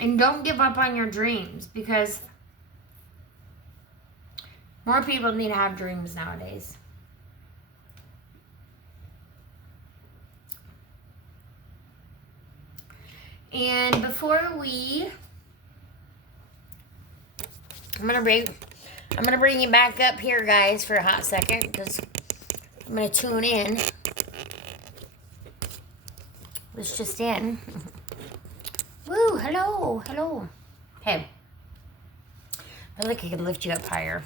And don't give up on your dreams, because more people need to have dreams nowadays. And before I'm gonna bring you back up here, guys, for a hot second, because I'm gonna tune in. Was just in. Woo! Hello. Okay. I feel like I could lift you up higher.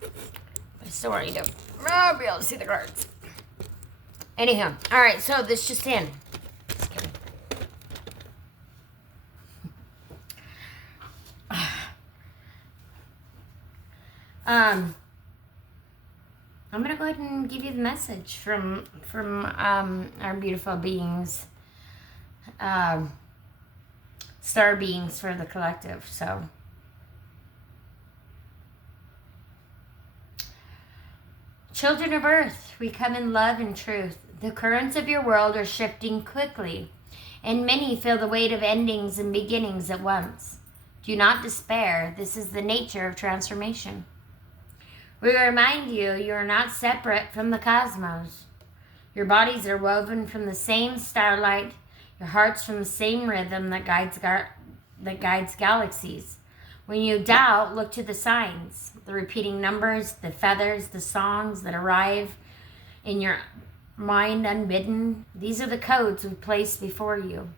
I still want you to be able to see the cards. Anyhow, all right. So this just in. I'm going to go ahead and give you the message from our beautiful beings, star beings for the collective. So, children of Earth, we come in love and truth. The currents of your world are shifting quickly, and many feel the weight of endings and beginnings at once. Do not despair. This is the nature of transformation. We remind you, you are not separate from the cosmos. Your bodies are woven from the same starlight, your hearts from the same rhythm that guides galaxies. When you doubt, look to the signs, the repeating numbers, the feathers, the songs that arrive in your mind unbidden. These are the codes we place before you.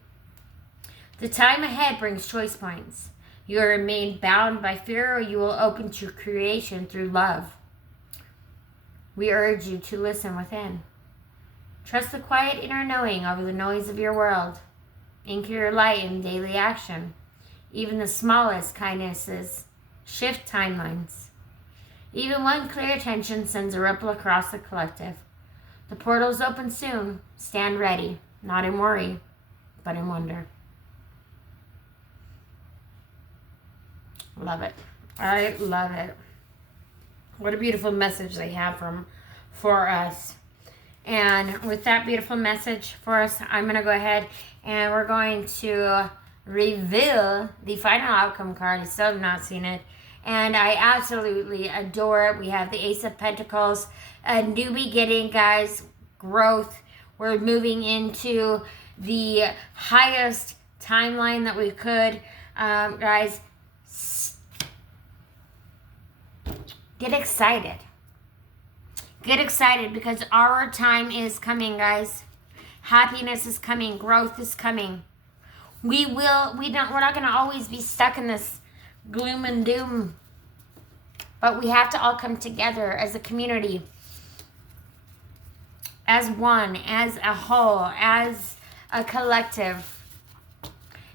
The time ahead brings choice points. You will remain bound by fear, or you will open to creation through love. We urge you to listen within. Trust the quiet inner knowing over the noise of your world. Anchor your light in daily action. Even the smallest kindnesses shift timelines. Even one clear attention sends a ripple across the collective. The portals open soon. Stand ready, not in worry, but in wonder. Love it. I love it. What a beautiful message they have for us. And with that beautiful message for us, I'm going to go ahead and we're going to reveal the final outcome card. I still have not seen it. And I absolutely adore it. We have the Ace of Pentacles, a new beginning, guys, growth. We're moving into the highest timeline that we could. Guys, get excited. Get excited because our time is coming, guys. Happiness is coming. Growth is coming. We're not going to always be stuck in this gloom and doom. But we have to all come together as a community, as one, as a whole, as a collective.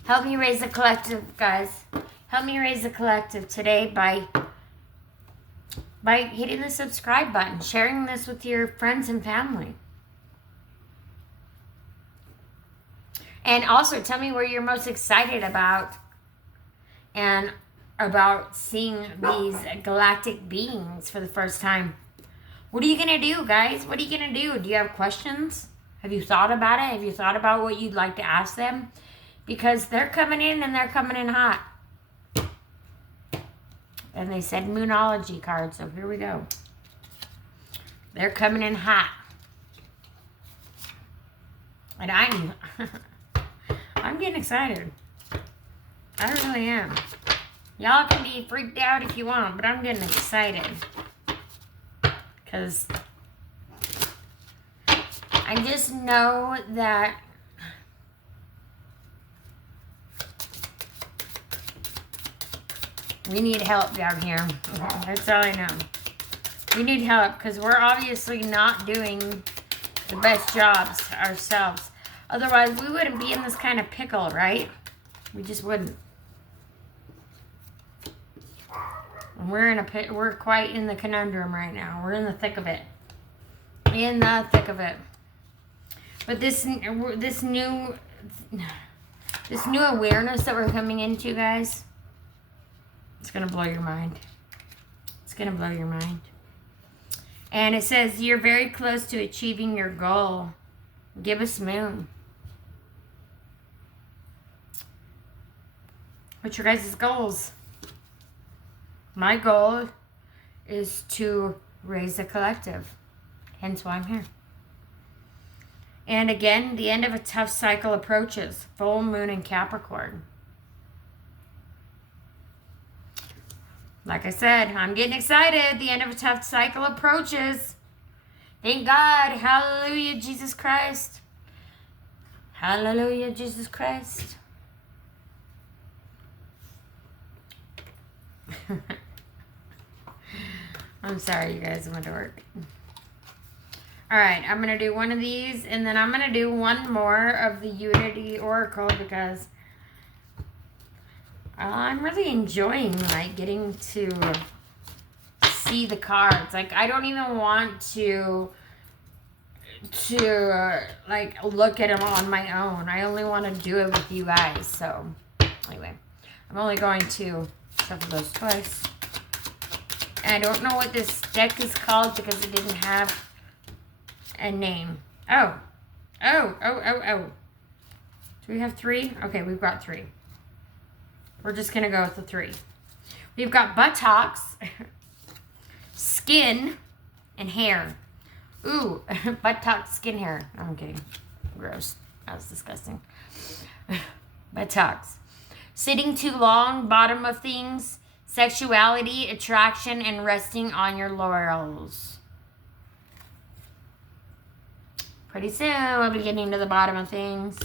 Help me raise the collective, guys. Help me raise the collective today by hitting the subscribe button, sharing this with your friends and family. And also tell me where you're most excited about and about seeing these galactic beings for the first time. What are you going to do, guys? What are you going to do? Do you have questions? Have you thought about it? Have you thought about what you'd like to ask them? Because they're coming in and they're coming in hot. And they said Moonology card, so here we go. They're coming in hot. And I'm getting excited. I really am. Y'all can be freaked out if you want, but I'm getting excited. Because I just know that we need help down here. That's all I know. We need help because we're obviously not doing the best jobs ourselves. Otherwise, we wouldn't be in this kind of pickle, right? We just wouldn't. And we're quite in the conundrum right now. We're in the thick of it. In the thick of it. But this new awareness that we're coming into, guys, it's going to blow your mind. It's going to blow your mind. And it says, you're very close to achieving your goal. Give us moon. What's your guys' goals? My goal is to raise the collective. Hence why I'm here. And again, the end of a tough cycle approaches. Full moon in Capricorn. Like I said, I'm getting excited. The end of a tough cycle approaches. Thank God. Hallelujah, Jesus Christ. Hallelujah, Jesus Christ. I'm sorry, you guys. I went to work. Alright, I'm going to do one of these, and then I'm going to do one more of the Unity Oracle because I'm really enjoying, like, getting to see the cards. Like, I don't even want to like look at them on my own. I only want to do it with you guys. So anyway, I'm only going to shuffle those twice. And I don't know what this deck is called because it didn't have a name. Oh. Do we have 3? Okay, we've got 3. We're just gonna go with the 3. We've got buttocks, skin, and hair. Ooh, buttocks, skin, hair. No, I'm kidding. Gross. That was disgusting. Buttocks. Sitting too long, bottom of things, sexuality, attraction, and resting on your laurels. Pretty soon, we'll be getting to the bottom of things.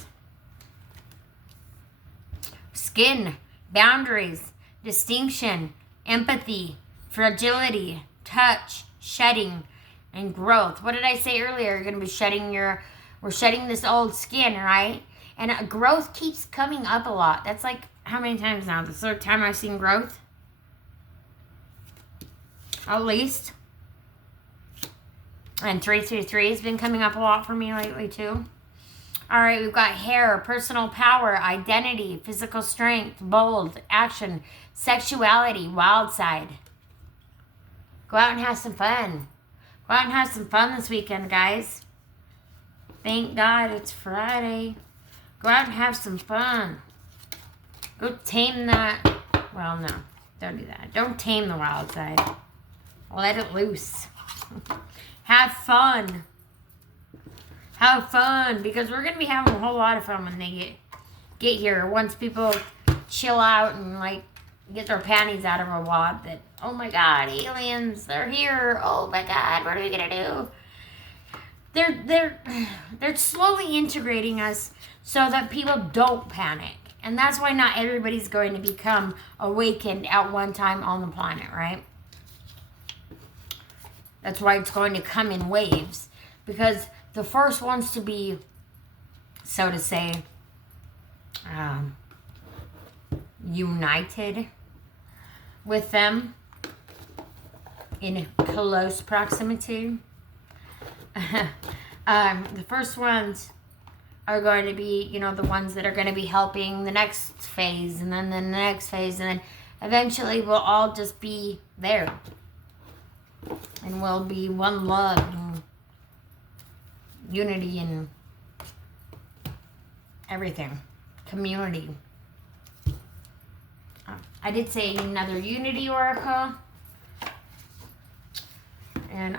Skin, boundaries, distinction, empathy, fragility, touch, shedding, and growth. What did I say earlier? You're going to be shedding we're shedding this old skin, right? And growth keeps coming up a lot. That's like, how many times now? The third time I've seen growth? At least. And 333 has been coming up a lot for me lately too. All right, we've got hair, personal power, identity, physical strength, bold, action, sexuality, wild side. Go out and have some fun. Go out and have some fun this weekend, guys. Thank God it's Friday. Go out and have some fun. Go tame that. Well, no, don't do that. Don't tame the wild side. Let it loose. Have fun. Have fun, because we're going to be having a whole lot of fun when they get here. Once people chill out and, like, get their panties out of a wad that, oh my God, aliens, they're here. Oh my God, what are we going to do? They're slowly integrating us so that people don't panic. And that's why not everybody's going to become awakened at one time on the planet, right? That's why it's going to come in waves. Because the first ones to be, so to say, united with them in close proximity. The first ones are going to be, you know, the ones that are going to be helping the next phase, and then the next phase, and then eventually we'll all just be there. And we'll be one love and unity and everything. Community. I did say another unity oracle. And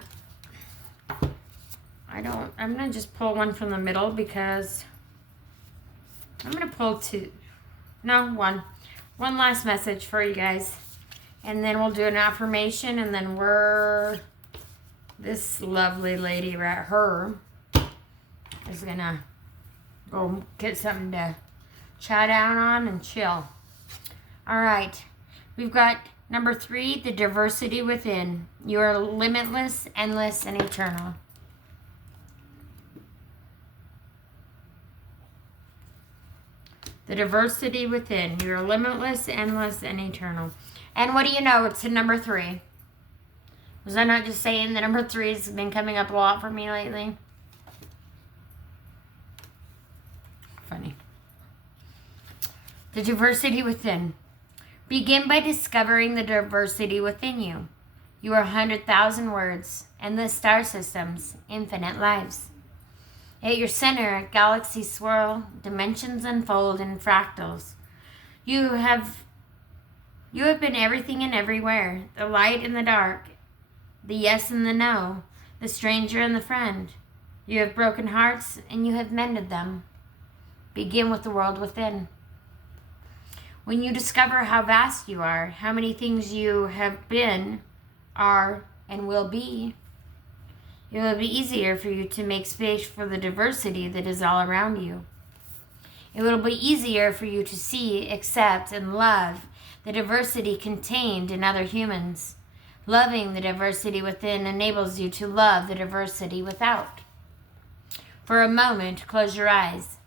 I'm going to just pull one from the middle because I'm going to pull one. One last message for you guys. And then we'll do an affirmation, and then this lovely lady right her is going to go get something to chat down on and chill. All right. We've got number 3, the diversity within. You are limitless, endless, and eternal. The diversity within. You are limitless, endless, and eternal. And what do you know? It's in number 3. Was I not just saying the number 3 has been coming up a lot for me lately? Funny. The diversity within. Begin by discovering the diversity within you. You are 100,000 words, endless star systems, infinite lives. At your center, galaxies swirl, dimensions unfold in fractals. You have been everything and everywhere, the light and the dark, the yes and the no, the stranger and the friend. You have broken hearts and you have mended them. Begin with the world within. When you discover how vast you are, how many things you have been, are, and will be, it will be easier for you to make space for the diversity that is all around you. It will be easier for you to see, accept, and love the diversity contained in other humans. Loving the diversity within enables you to love the diversity without. For a moment, close your eyes.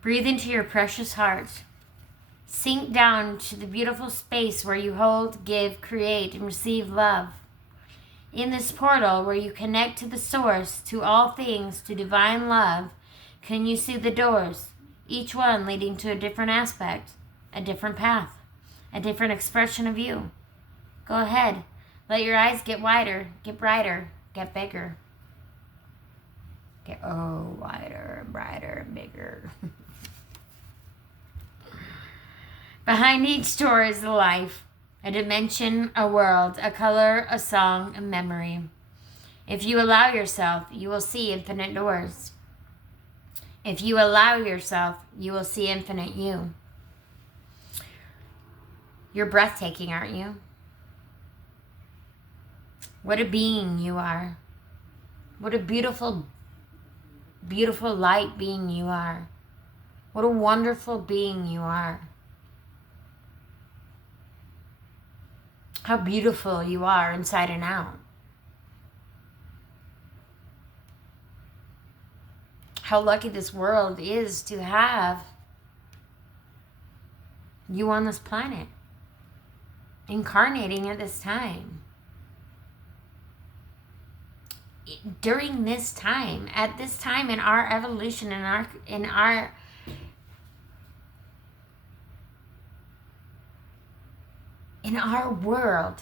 Breathe into your precious heart. Sink down to the beautiful space where you hold, give, create, and receive love. In this portal where you connect to the source, to all things, to divine love, can you see the doors, each one leading to a different aspect, a different path, a different expression of you? Go ahead. Let your eyes get wider, get brighter, get bigger. Get wider and brighter and bigger. Behind each door is a life, a dimension, a world, a color, a song, a memory. If you allow yourself, you will see infinite doors. If you allow yourself, you will see infinite you. You're breathtaking, aren't you? What a being you are. What a beautiful, beautiful light being you are. What a wonderful being you are. How beautiful you are inside and out. How lucky this world is to have you on this planet, incarnating at this time. During this time, at this time in our evolution, in our world.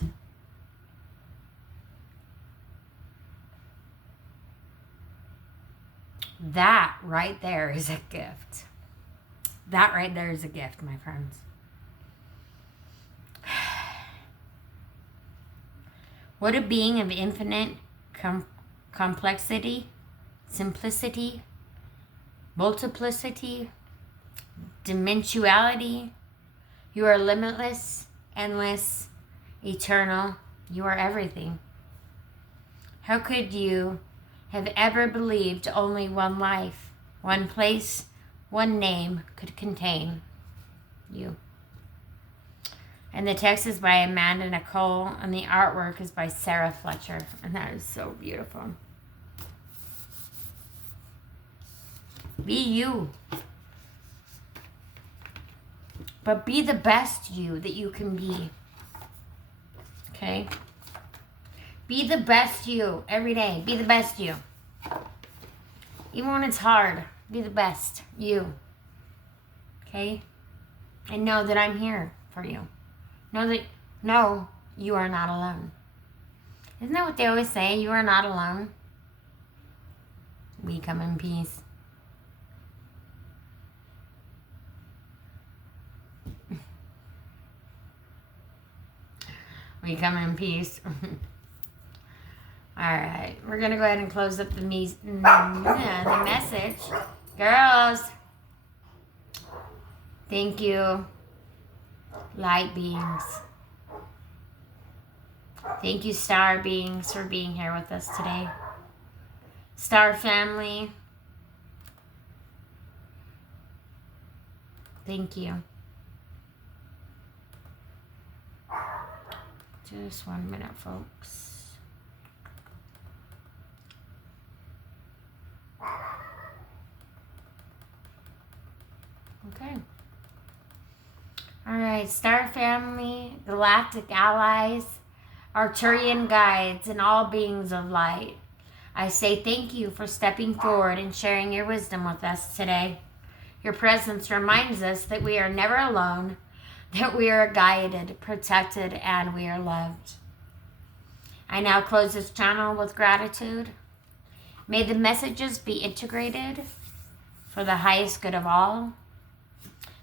That right there is a gift. That right there is a gift, my friends. What a being of infinite complexity, simplicity, multiplicity, dimensionality. You are limitless, endless, eternal. You are everything. How could you have ever believed only one life, one place, one name could contain you? And the text is by Amanda Nicole, and the artwork is by Sarah Fletcher. And that is so beautiful. Be you. But be the best you that you can be. Okay? Be the best you every day. Be the best you. Even when it's hard, be the best you. Okay? And know that I'm here for you. Know you are not alone. Isn't that what they always say? You are not alone. We come in peace. We come in peace. All right, we're gonna go ahead and close up the message, girls. Thank you, light beings. Thank you, star beings, for being here with us today. Star family, thank you. Just 1 minute, folks. Okay. All right, Star Family, Galactic Allies, Arcturian Guides, and all beings of light. I say thank you for stepping forward and sharing your wisdom with us today. Your presence reminds us that we are never alone, that we are guided, protected, and we are loved. I now close this channel with gratitude. May the messages be integrated for the highest good of all.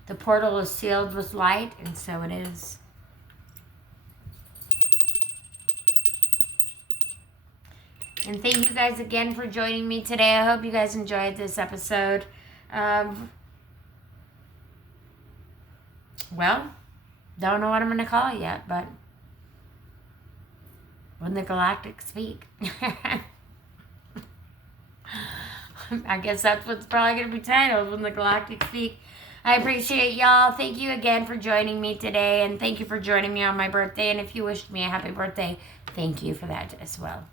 The portal is sealed with light, and so it is. And thank you guys again for joining me today. I hope you guys enjoyed this episode of, well, don't know what I'm going to call it yet, but When the Galactic Speak. I guess that's what's probably going to be titled, When the Galactic Speak. I appreciate y'all. Thank you again for joining me today, and thank you for joining me on my birthday. And if you wished me a happy birthday, thank you for that as well.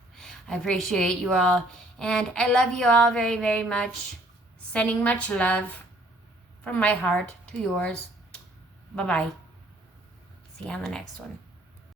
I appreciate you all, and I love you all very, very much. Sending much love. From my heart to yours. Bye-bye. See you on the next one.